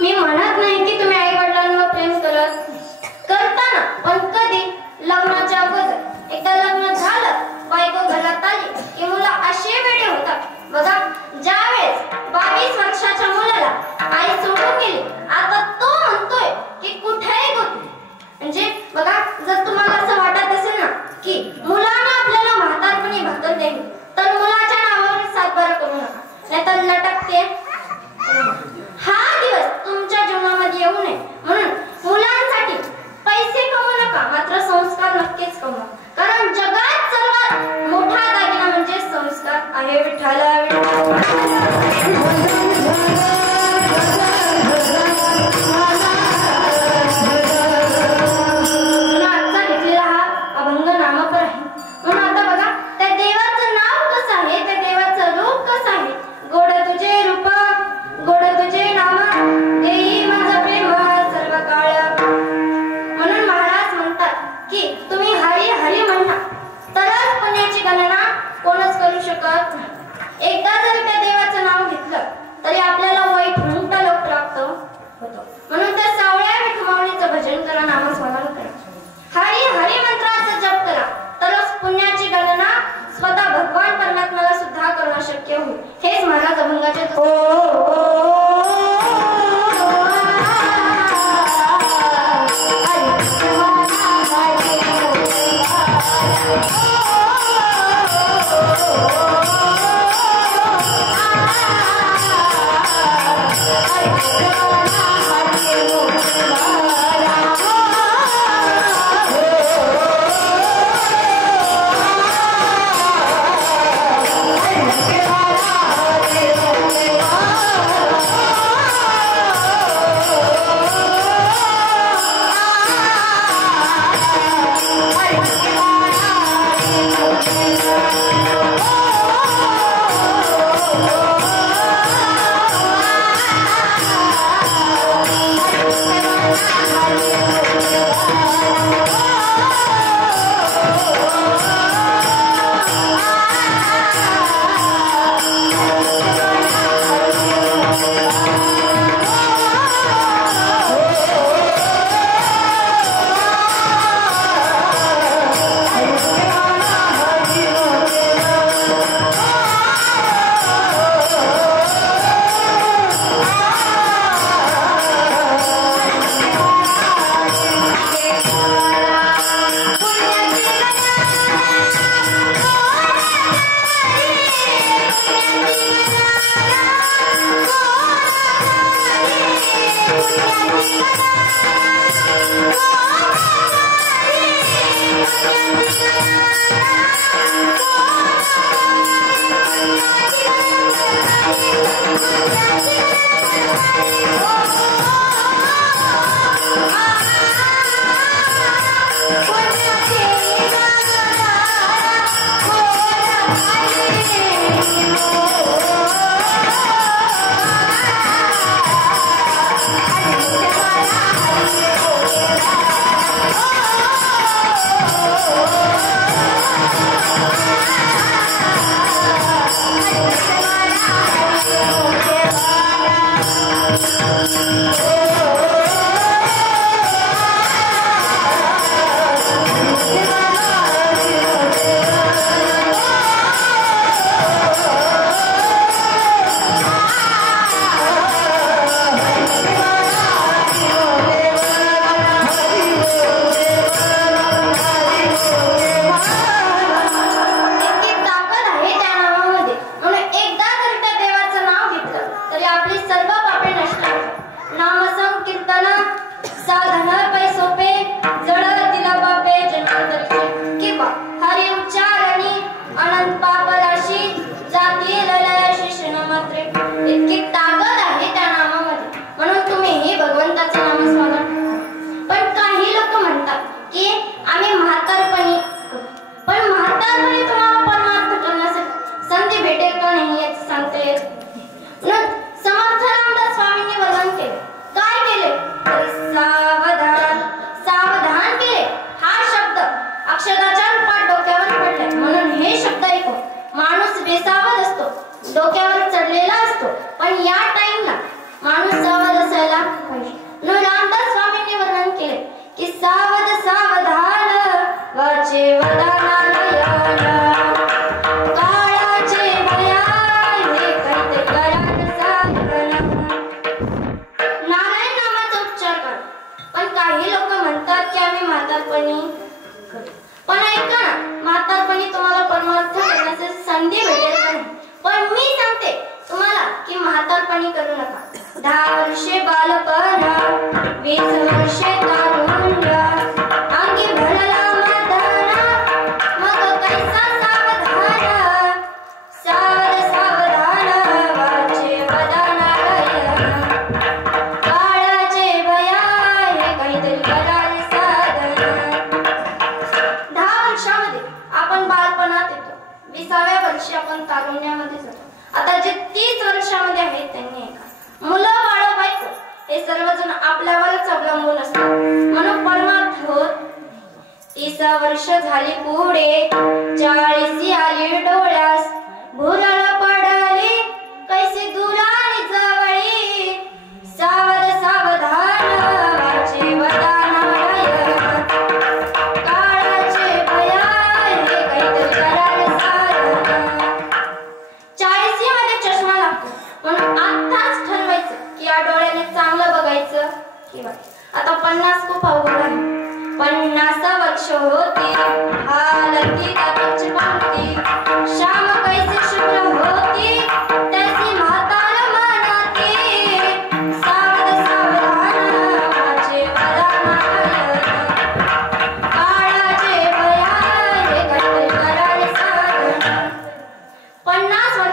मी म्हणत नाही की तुम्ही आई वडिलांवर प्रेम करता ना, पण कधी लग्नाच्या अगोदर एकदा लग्न झालं, बायको घरात आली की मुलं असे वेडे होतात. बघा, ज्यावेळेस 22 वर्षाच्या मुलाला आई सोडून गेली, आता तो म्हणतोय की कुठेही गोत. म्हणजे बघा, जर तुम्हाला असं वाटत असेल ना की मुलांना आपल्याला म्हातारपणी भाकर द्यावी, तर मुलाच्या नावावर सातबारा करू नका, नाहीतर लटकते. हा दिवस तुमच्या जीवनामध्ये येऊ नये म्हणून मुलांसाठी पैसे कमवू नका, मात्र संस्कार नक्कीच कमवा. कारण जगात सर्वात मोठा दागिना म्हणजे संस्कार आहे. विठ्ठला आजचा घेतलेला हा अभंग नामपर आहे. म्हणून आता बघा, त्या देवाचं नाव कसं आहे, त्या देवाचं रूप कसं आहे. गोड तुझे रूप, गोड तुझे नाम, देई माझं प्रेम सर्व काळ. म्हणून महाराज म्हणतात की तुम्ही हरी हरी म्हणा, तरच पुण्याची गणना कोणच करू शकत नाही. एकदा जरी त्या देवाचं नाव घेतलं तरी आपल्याला वैकुंठ लोक प्राप्त होतो. म्हणून त्या सावळ्या विठमावणीचं भजन करा, नामस्मरण करा, हरी हरी मंत्राचा जप करा, तरच पुण्याची गणना स्वतः भगवान परमात्म्याला शक्य होईल. हेच महाराज अभंगाचे डोक्यावर चढलेला असतो, पण या टाइमला माणूस सावध असायला पाहिजे. रामदास स्वामींनी वर्णन केले की सावध सावधान वाचे वदानालयान काळाचे भया हे कैते करान साधन. नारायण नामाचा उच्चार कर. पण काही लोक म्हणतात की आम्ही म्हातारपणी करू. पण ऐका ना, म्हातारपणी तुम्हाला परमार्थ करण्याची संधी भेटेल का नाही. पण मी सांगते तुम्हाला की म्हातारपणी करू नका. 10 वर्षे बालपण 20 वर्षे तारुण्य अंगी भरला मदन मग कैसा सावधान. सावध सावधान वाचे वदनालयन काळाचे भया हे काहीतरी कराल साधन. 10 वर्षामध्ये आपण बालपणात येतो, 20व्या वर्षी आपण तारुण्यामध्ये जातो. आता जे 30 वर्षामध्ये आहेत त्यांनी ऐका, मुलं बाळ बायको हे सर्वजण आपल्यावरच अवलंबून असतात. म्हणून परमार्थ होत 30 वर्ष झाली पुढे 40 आली डोळ्यास भुरळ पडली कैसी दुराणी जवळी. सावध सावधान वाचे वदनालयन काळाचे भया हे काहीतरी कराल साधन. 40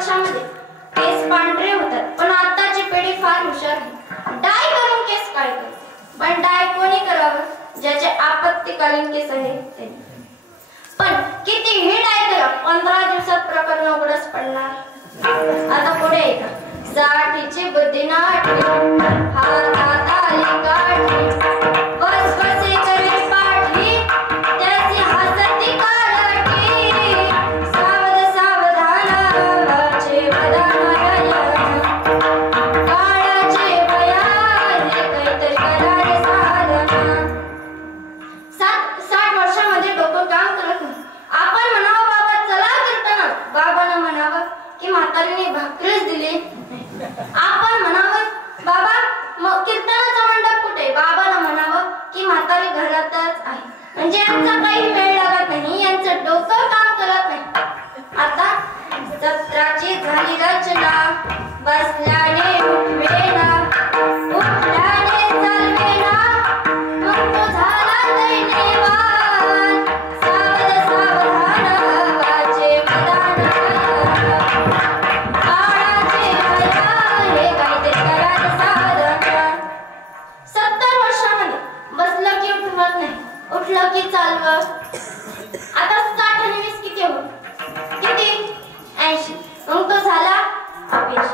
वर्षामध्ये केस पांढरे होतात, पण आताची पिढी फार हुशार आहे. डाय करून केस काळे करते. पण डाय कोणी करावं? ज्याचे आपत्कालीन केस आहे त्यांनी. पण कितीही डाय करा, 15 दिवसात प्रकरण उघडच पडणार. आता पुढे ऐका. साठीची बुद्धी नाठी, हातात आली काठी, वसवसे करे पाठी, त्याची हसती काळटी. सावध सावधान वाचे वदान, काळाचे भयान काहीतरी करारे साधना. 60 वर्षामध्ये डोकं काम करत नाही. आपण म्हणावं बाबा चला करताना, बाबांना म्हणावं की म्हातारीने भाकरीच दिली. आपण म्हणावं बाबा मग कीर्तनाचा मंडप कुठे? बाबांना म्हणावं की म्हातारी घरातच आहे. म्हणजे यांचा काही वेळ लागत नाही, यांचं डोकं काम करत नाही. आता सत्राची झाली रचना, बसल्याने उठवेना, उठल्याने चालवेना, मग तो झाला दैन्यवान. सावध सावधान वाचे वदान, काळाचे भयान काहीतरी करारे साधना. 70 वर्षामध्ये बसलं की उठवत नाही, उठलं की चालवं. आता 60 आणि 20 किती होत? किती? 80. मग तो झाला अपयश.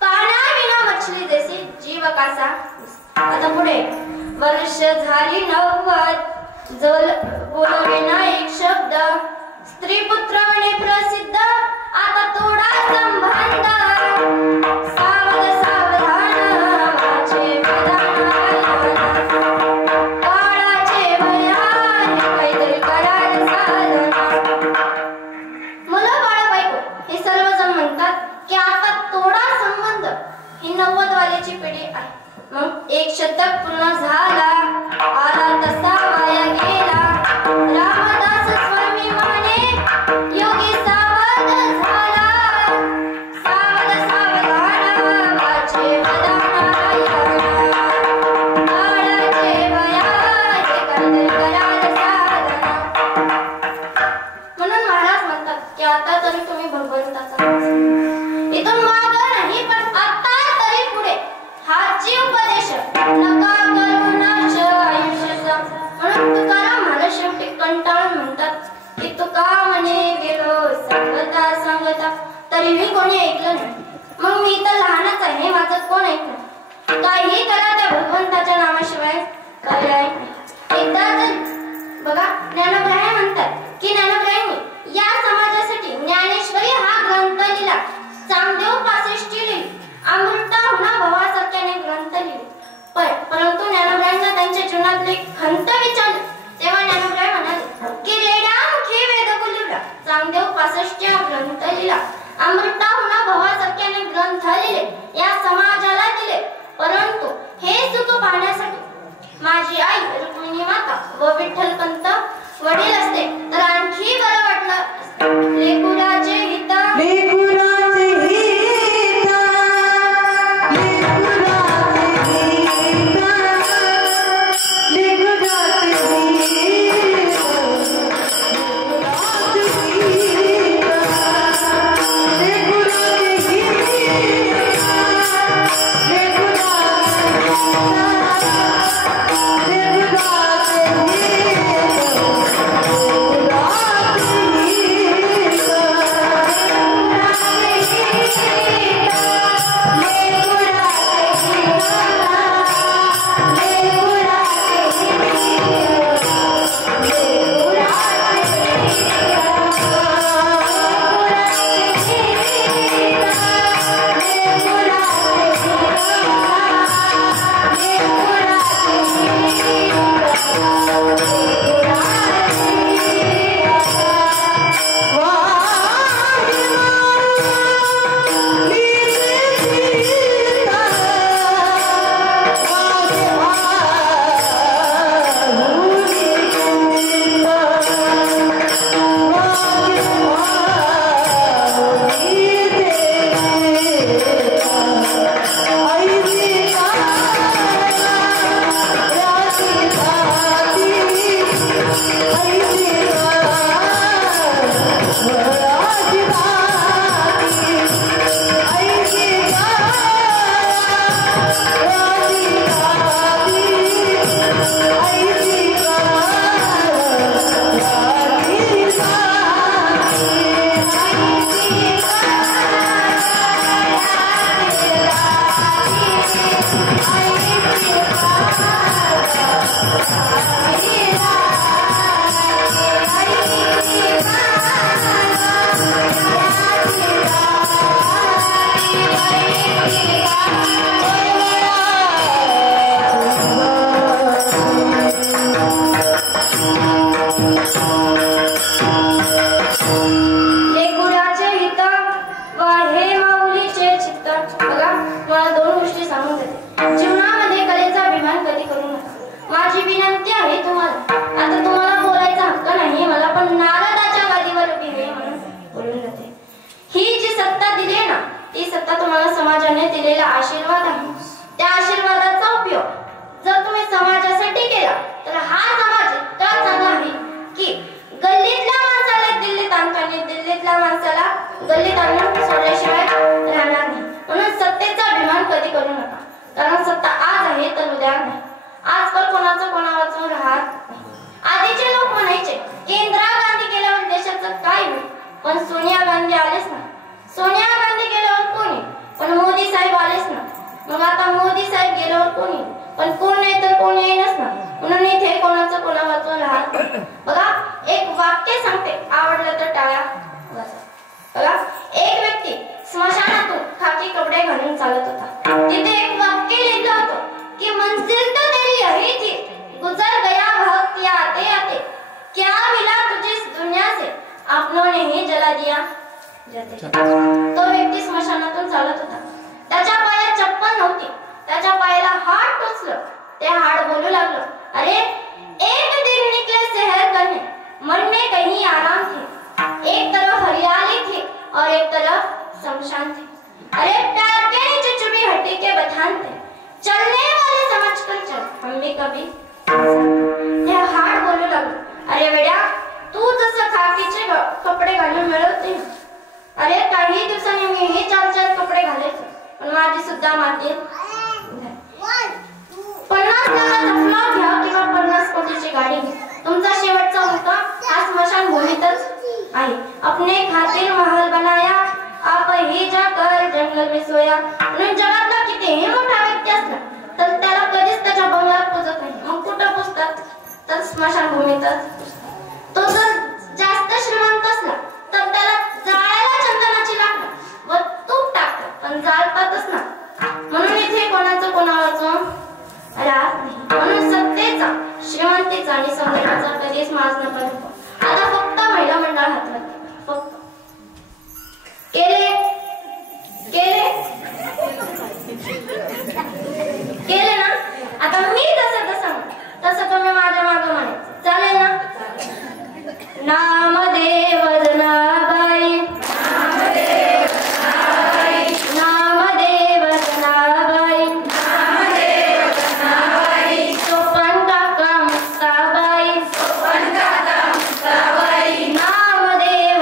पाण्याविना मछली जैसी, जीव कासा. आता पुढे. वर्ष झाली 90, जल बोलवेना एक शब्द, स्त्री पुत्र म्हणे प्रसिद्ध, आता तोडा संबंध. सावध सावधान वाचे वदान, काळाचे भयान काहीतरी करारे साधना. मुलं बाळ बायको हे सर्वजण म्हणतात की आता तोडा संबंध. ही 90 वाल्याची पिढी आहे. मग 1 शतक पूर्ण झाला, आला तसा वाया गेला. रामदास स्वामी म्हणे योगी सावध झाला. सावध सावधान वाचे वदान, काळाचे भयान काहीतरी करारे साधना. म्हणून महाराज म्हणतात की आता तरी तुम्ही भगवंताचा इथून माग नाही, पण आता तरी पुढे. हाची उपदेश नका करू नाश आयुष्याचा. म्हणून तुकाराम महाराज शेवटी कंटाळून म्हणतात की तुका म्हणे गेलो सांगता सांगता, तरीही कोणी ऐकलं नाही. मग मी तर लहानच आहे, माझं कोण ऐकलं? काही करा त्या भगवंताच्या नामाशिवाय पर्याय नाही. एकदा जर बघा, ज्ञानोबराय म्हणतात की ज्ञानोबरायांनी या समाजासाठी ज्ञानेश्वरी हा ग्रंथ लिहिला. चांगदेव पासष्टी लिहिली, अमृताहुना भवासारख्याने ग्रंथ लिहिले. परंतु ज्ञानोबरायांना त्यांच्या जीवनातली खंत विचारली तेव्हा ज्ञानोबराय म्हणाले की रेड्यामुखी वेद लिहिला, चांगदेव पासष्टी हा ग्रंथ लिहिला, अमृताहुना भवासारख्याने ग्रंथ लिहिले, या समाजाला दिले. परंतु हे सुख पाहण्यासाठी माझी आई रुक्मिणी माता व विठ्ठलपंत वडील असते तर आणखी बरं वाटलं असतं. लेकुराचे हित तुम्हाला दोन गोष्टी सांगून देते. जीवनामध्ये कलेचा अभिमान कधी करू नका. माझी विनंती आहे तुम्हाला. आता तुम्हाला बोलायचा हक्क नाही मला, पण नारदाच्या गादीवर उभी आहे म्हणून बोलून जाते. ही जी सत्ता दिली आहे ना, ती सत्ता तुम्हाला समाजाने दिलेला आशीर्वाद आहे. त्या आशीर्वादाचा उपयोग जर तुम्ही समाजासाठी केला तर हा समाज इतका चांगला आहे की गल्लीतल्या माणसाला दिल्लीत आणतो आणि दिल्लीतल्या माणसाला गल्लीत आणून सोडल्याशिवाय राहणार नाही. म्हणून सत्तेचा अभिमान कधी करू नका, कारण सत्ता आज आहे तर उद्या नाही. आजकाल कोणाचं कोणावरचं राहत नाही. आधीचे लोक म्हणायचे की इंदिरा गांधी गेल्यावर देशाचं काय होईल, पण सोनिया गांधी आलेच ना. सोनिया गांधी गेल्यावर कोणी, पण मोदी साहेब आलेच ना. मग आता मोदी साहेब गेल्यावर कोणी, पण कोण नाही तर कोणी येईनच ना. म्हणून इथे कोणाचं कोणावरचं राहत. बघा एक वाक्य सांगते, आवडलं तर टाळ्या वाजवा. बघा एक व्यक्ती स्मशानातून खाकी कपडे घालून चालत होता. तिथे एक वाक्य लिहिलं होतं की मंजिल तो तेरी यही थी, गुजर गया वक्त ये आते आते, क्या मिला तुझे इस दुनिया से, अपनों ने ही जला दिया जाते. तो व्यक्ती स्मशानातून चालत होता. त्याच्या पायात चप्पल नव्हती. त्याच्या पायाला हाड टोचलं. ते हाड बोलू लागलं, अरे एक दिन निकले शहर करने, मन में कहीं आराम थे, एक तरफ हरियाली थी और एक तरफ शमशान थे. अरे पैर के नीचे चुभी हड्डी के बथान थे, चलने वाले समझकर चल, हम भी कभी. ते हाड बोलू लागलं, अरे वेड्या, तू जसं खाकीचे कपडे घालून मिळवते, अरे काही दिवसांनी मीही चार चार कपडे घालायचो, पण माझी सुद्धा माती. 50 लाखाचा फ्लॉट घ्या किंवा 50 कोटीची गाडी घ्या, तुमचा शेवटचा मुक्काम हा स्मशान भूमीतच आहे. अपने खातिर महल बनाया, आप ही जाकर जंगल में सोया. म्हणून जगातला कितीही मोठा व्यक्ती असला तर त्याला कधीच त्याच्या बंगल्यात पुजत नाही. मग कुठं पुजतात, तर स्मशान भूमीतच. तो जर जास्त श्रीमंत असला तर त्याला जाळायला चंदनाची लाकडं व तूप टाकतात, पण जाळतातच ना. म्हणून इथे कोणाचं कोणावरचं राहत नाही. म्हणून सत्तेचा, श्रीमंतीचा आणि सौंदर्याचा कधीच माज नका नको. आता फक्त महिला मंडळ हातात फक्त केले केले केले ना. आता मी तसं तुम्ही माझ्या मागं म्हणायचं, चालेल ना. नामदेव जनाबाई, नामदेव जनाबाई, सोपन काका मुक्ताबाई, नामदेव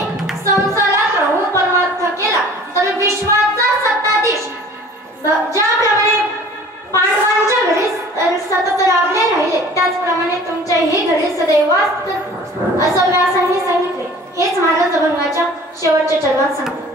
तुम्ही संसारात राहून परमार्थ केला तर विश्वाचा सत्ताधीश ज्याप्रमाणे पांडवांच्या घरी सतत राबले राहिले त्याचप्रमाणे तुमच्याही घरी सदैव वास कर असं व्यासांनी सांगितले. हेच महाराज अभंगाच्या शेवटच्या चरणात सांगतात.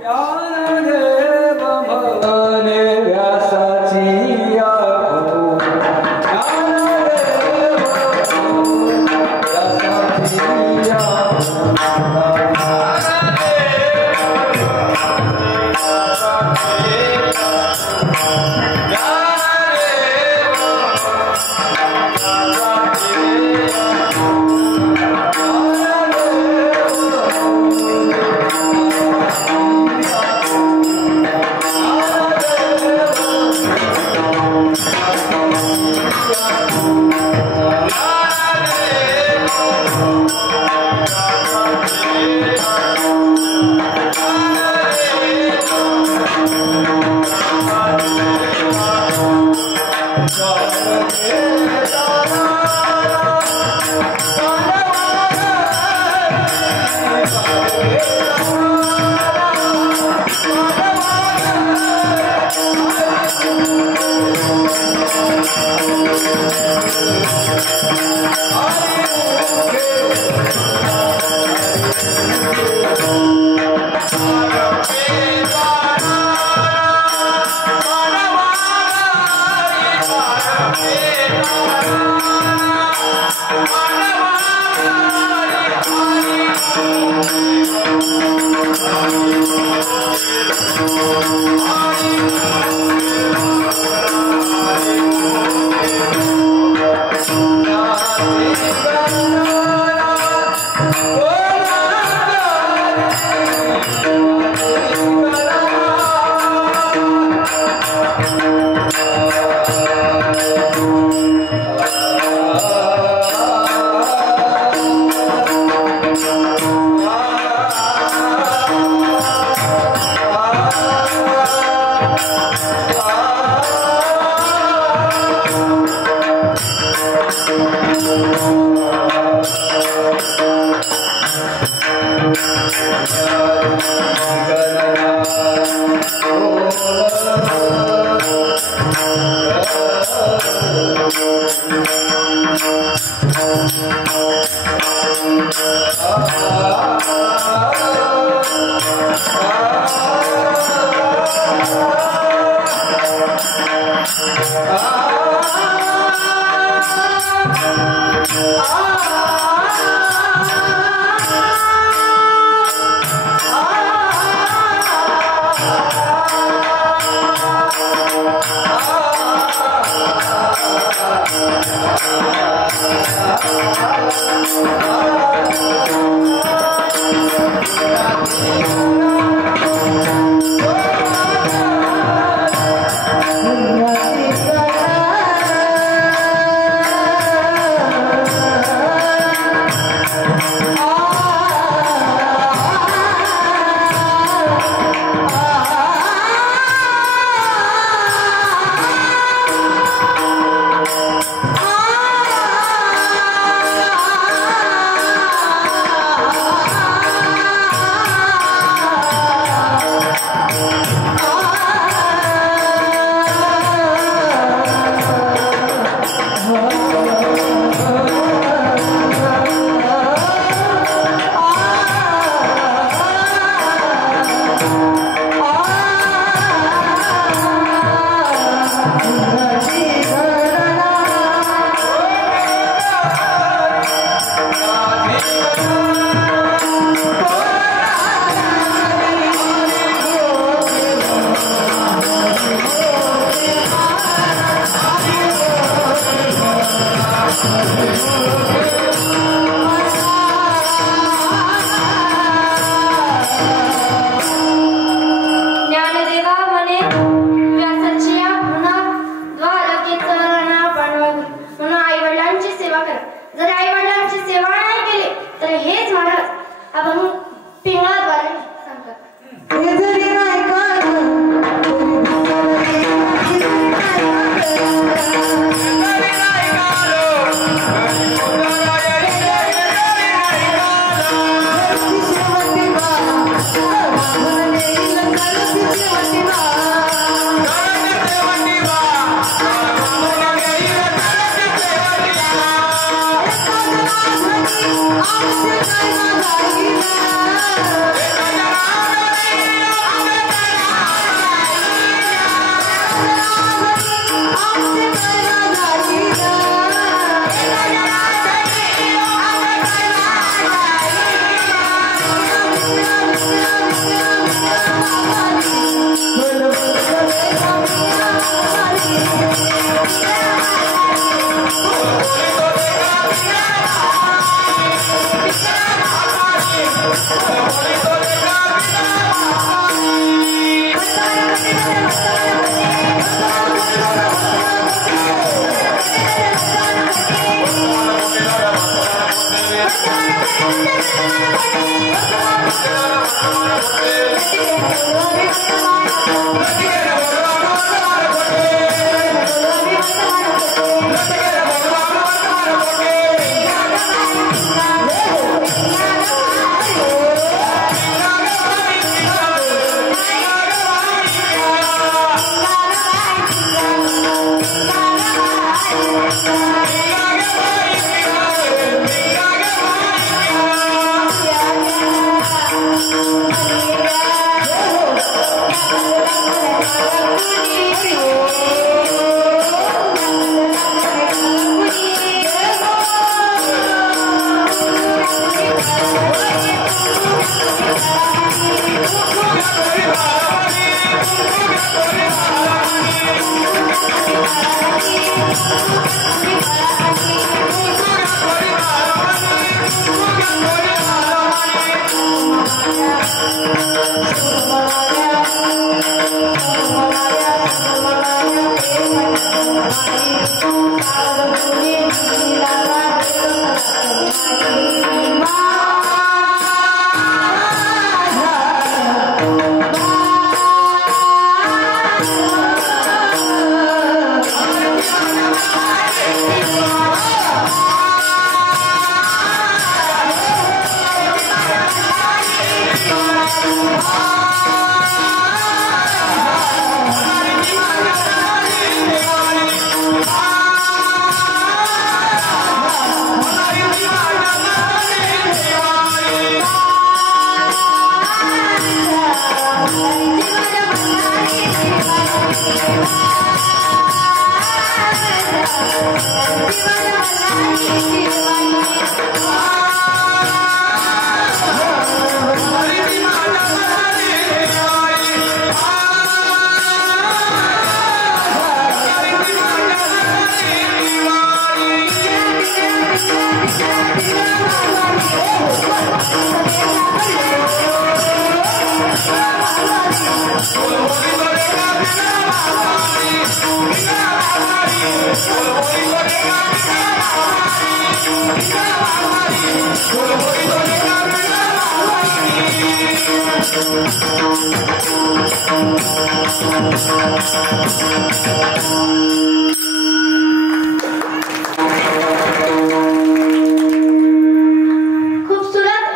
खूपसुरत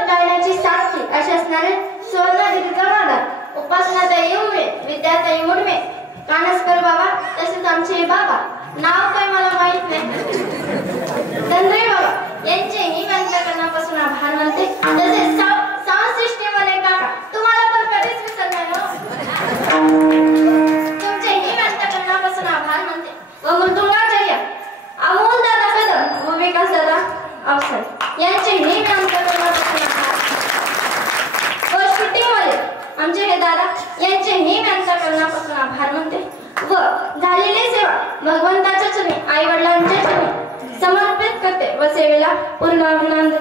गायनाची साक्षी असे असणारे सुवर्ण दीर्घमाला उपासनाताई उमरे, विद्याताई मुडमे, कानसकर बाबा तसेच आमचे बाबा नाव काय मला माहित नाही धनरे बाबा यांचेही अंतःकरणापासून आभार मानते. तसेच साऊंड सिस्टीम वाले काका तुम्हाला पण कधीच विसरणार नाही. तुमचेही अंतःकरणापासून आभार मानते. व मृदुंगाचार्य अमोल दादा कदम व विकास दादा अवसर यांचेही अंतःकरणापासून आभार. व शूटिंग वाले आमचे हे दादा यांचेही अंतःकरणापासून आभार मानते. व झालेली सेवा भगवंताच्या चरणी आई वडिलांच्या चरणी समर्पित करते व सेवेला पूर्ण अभिनंदन.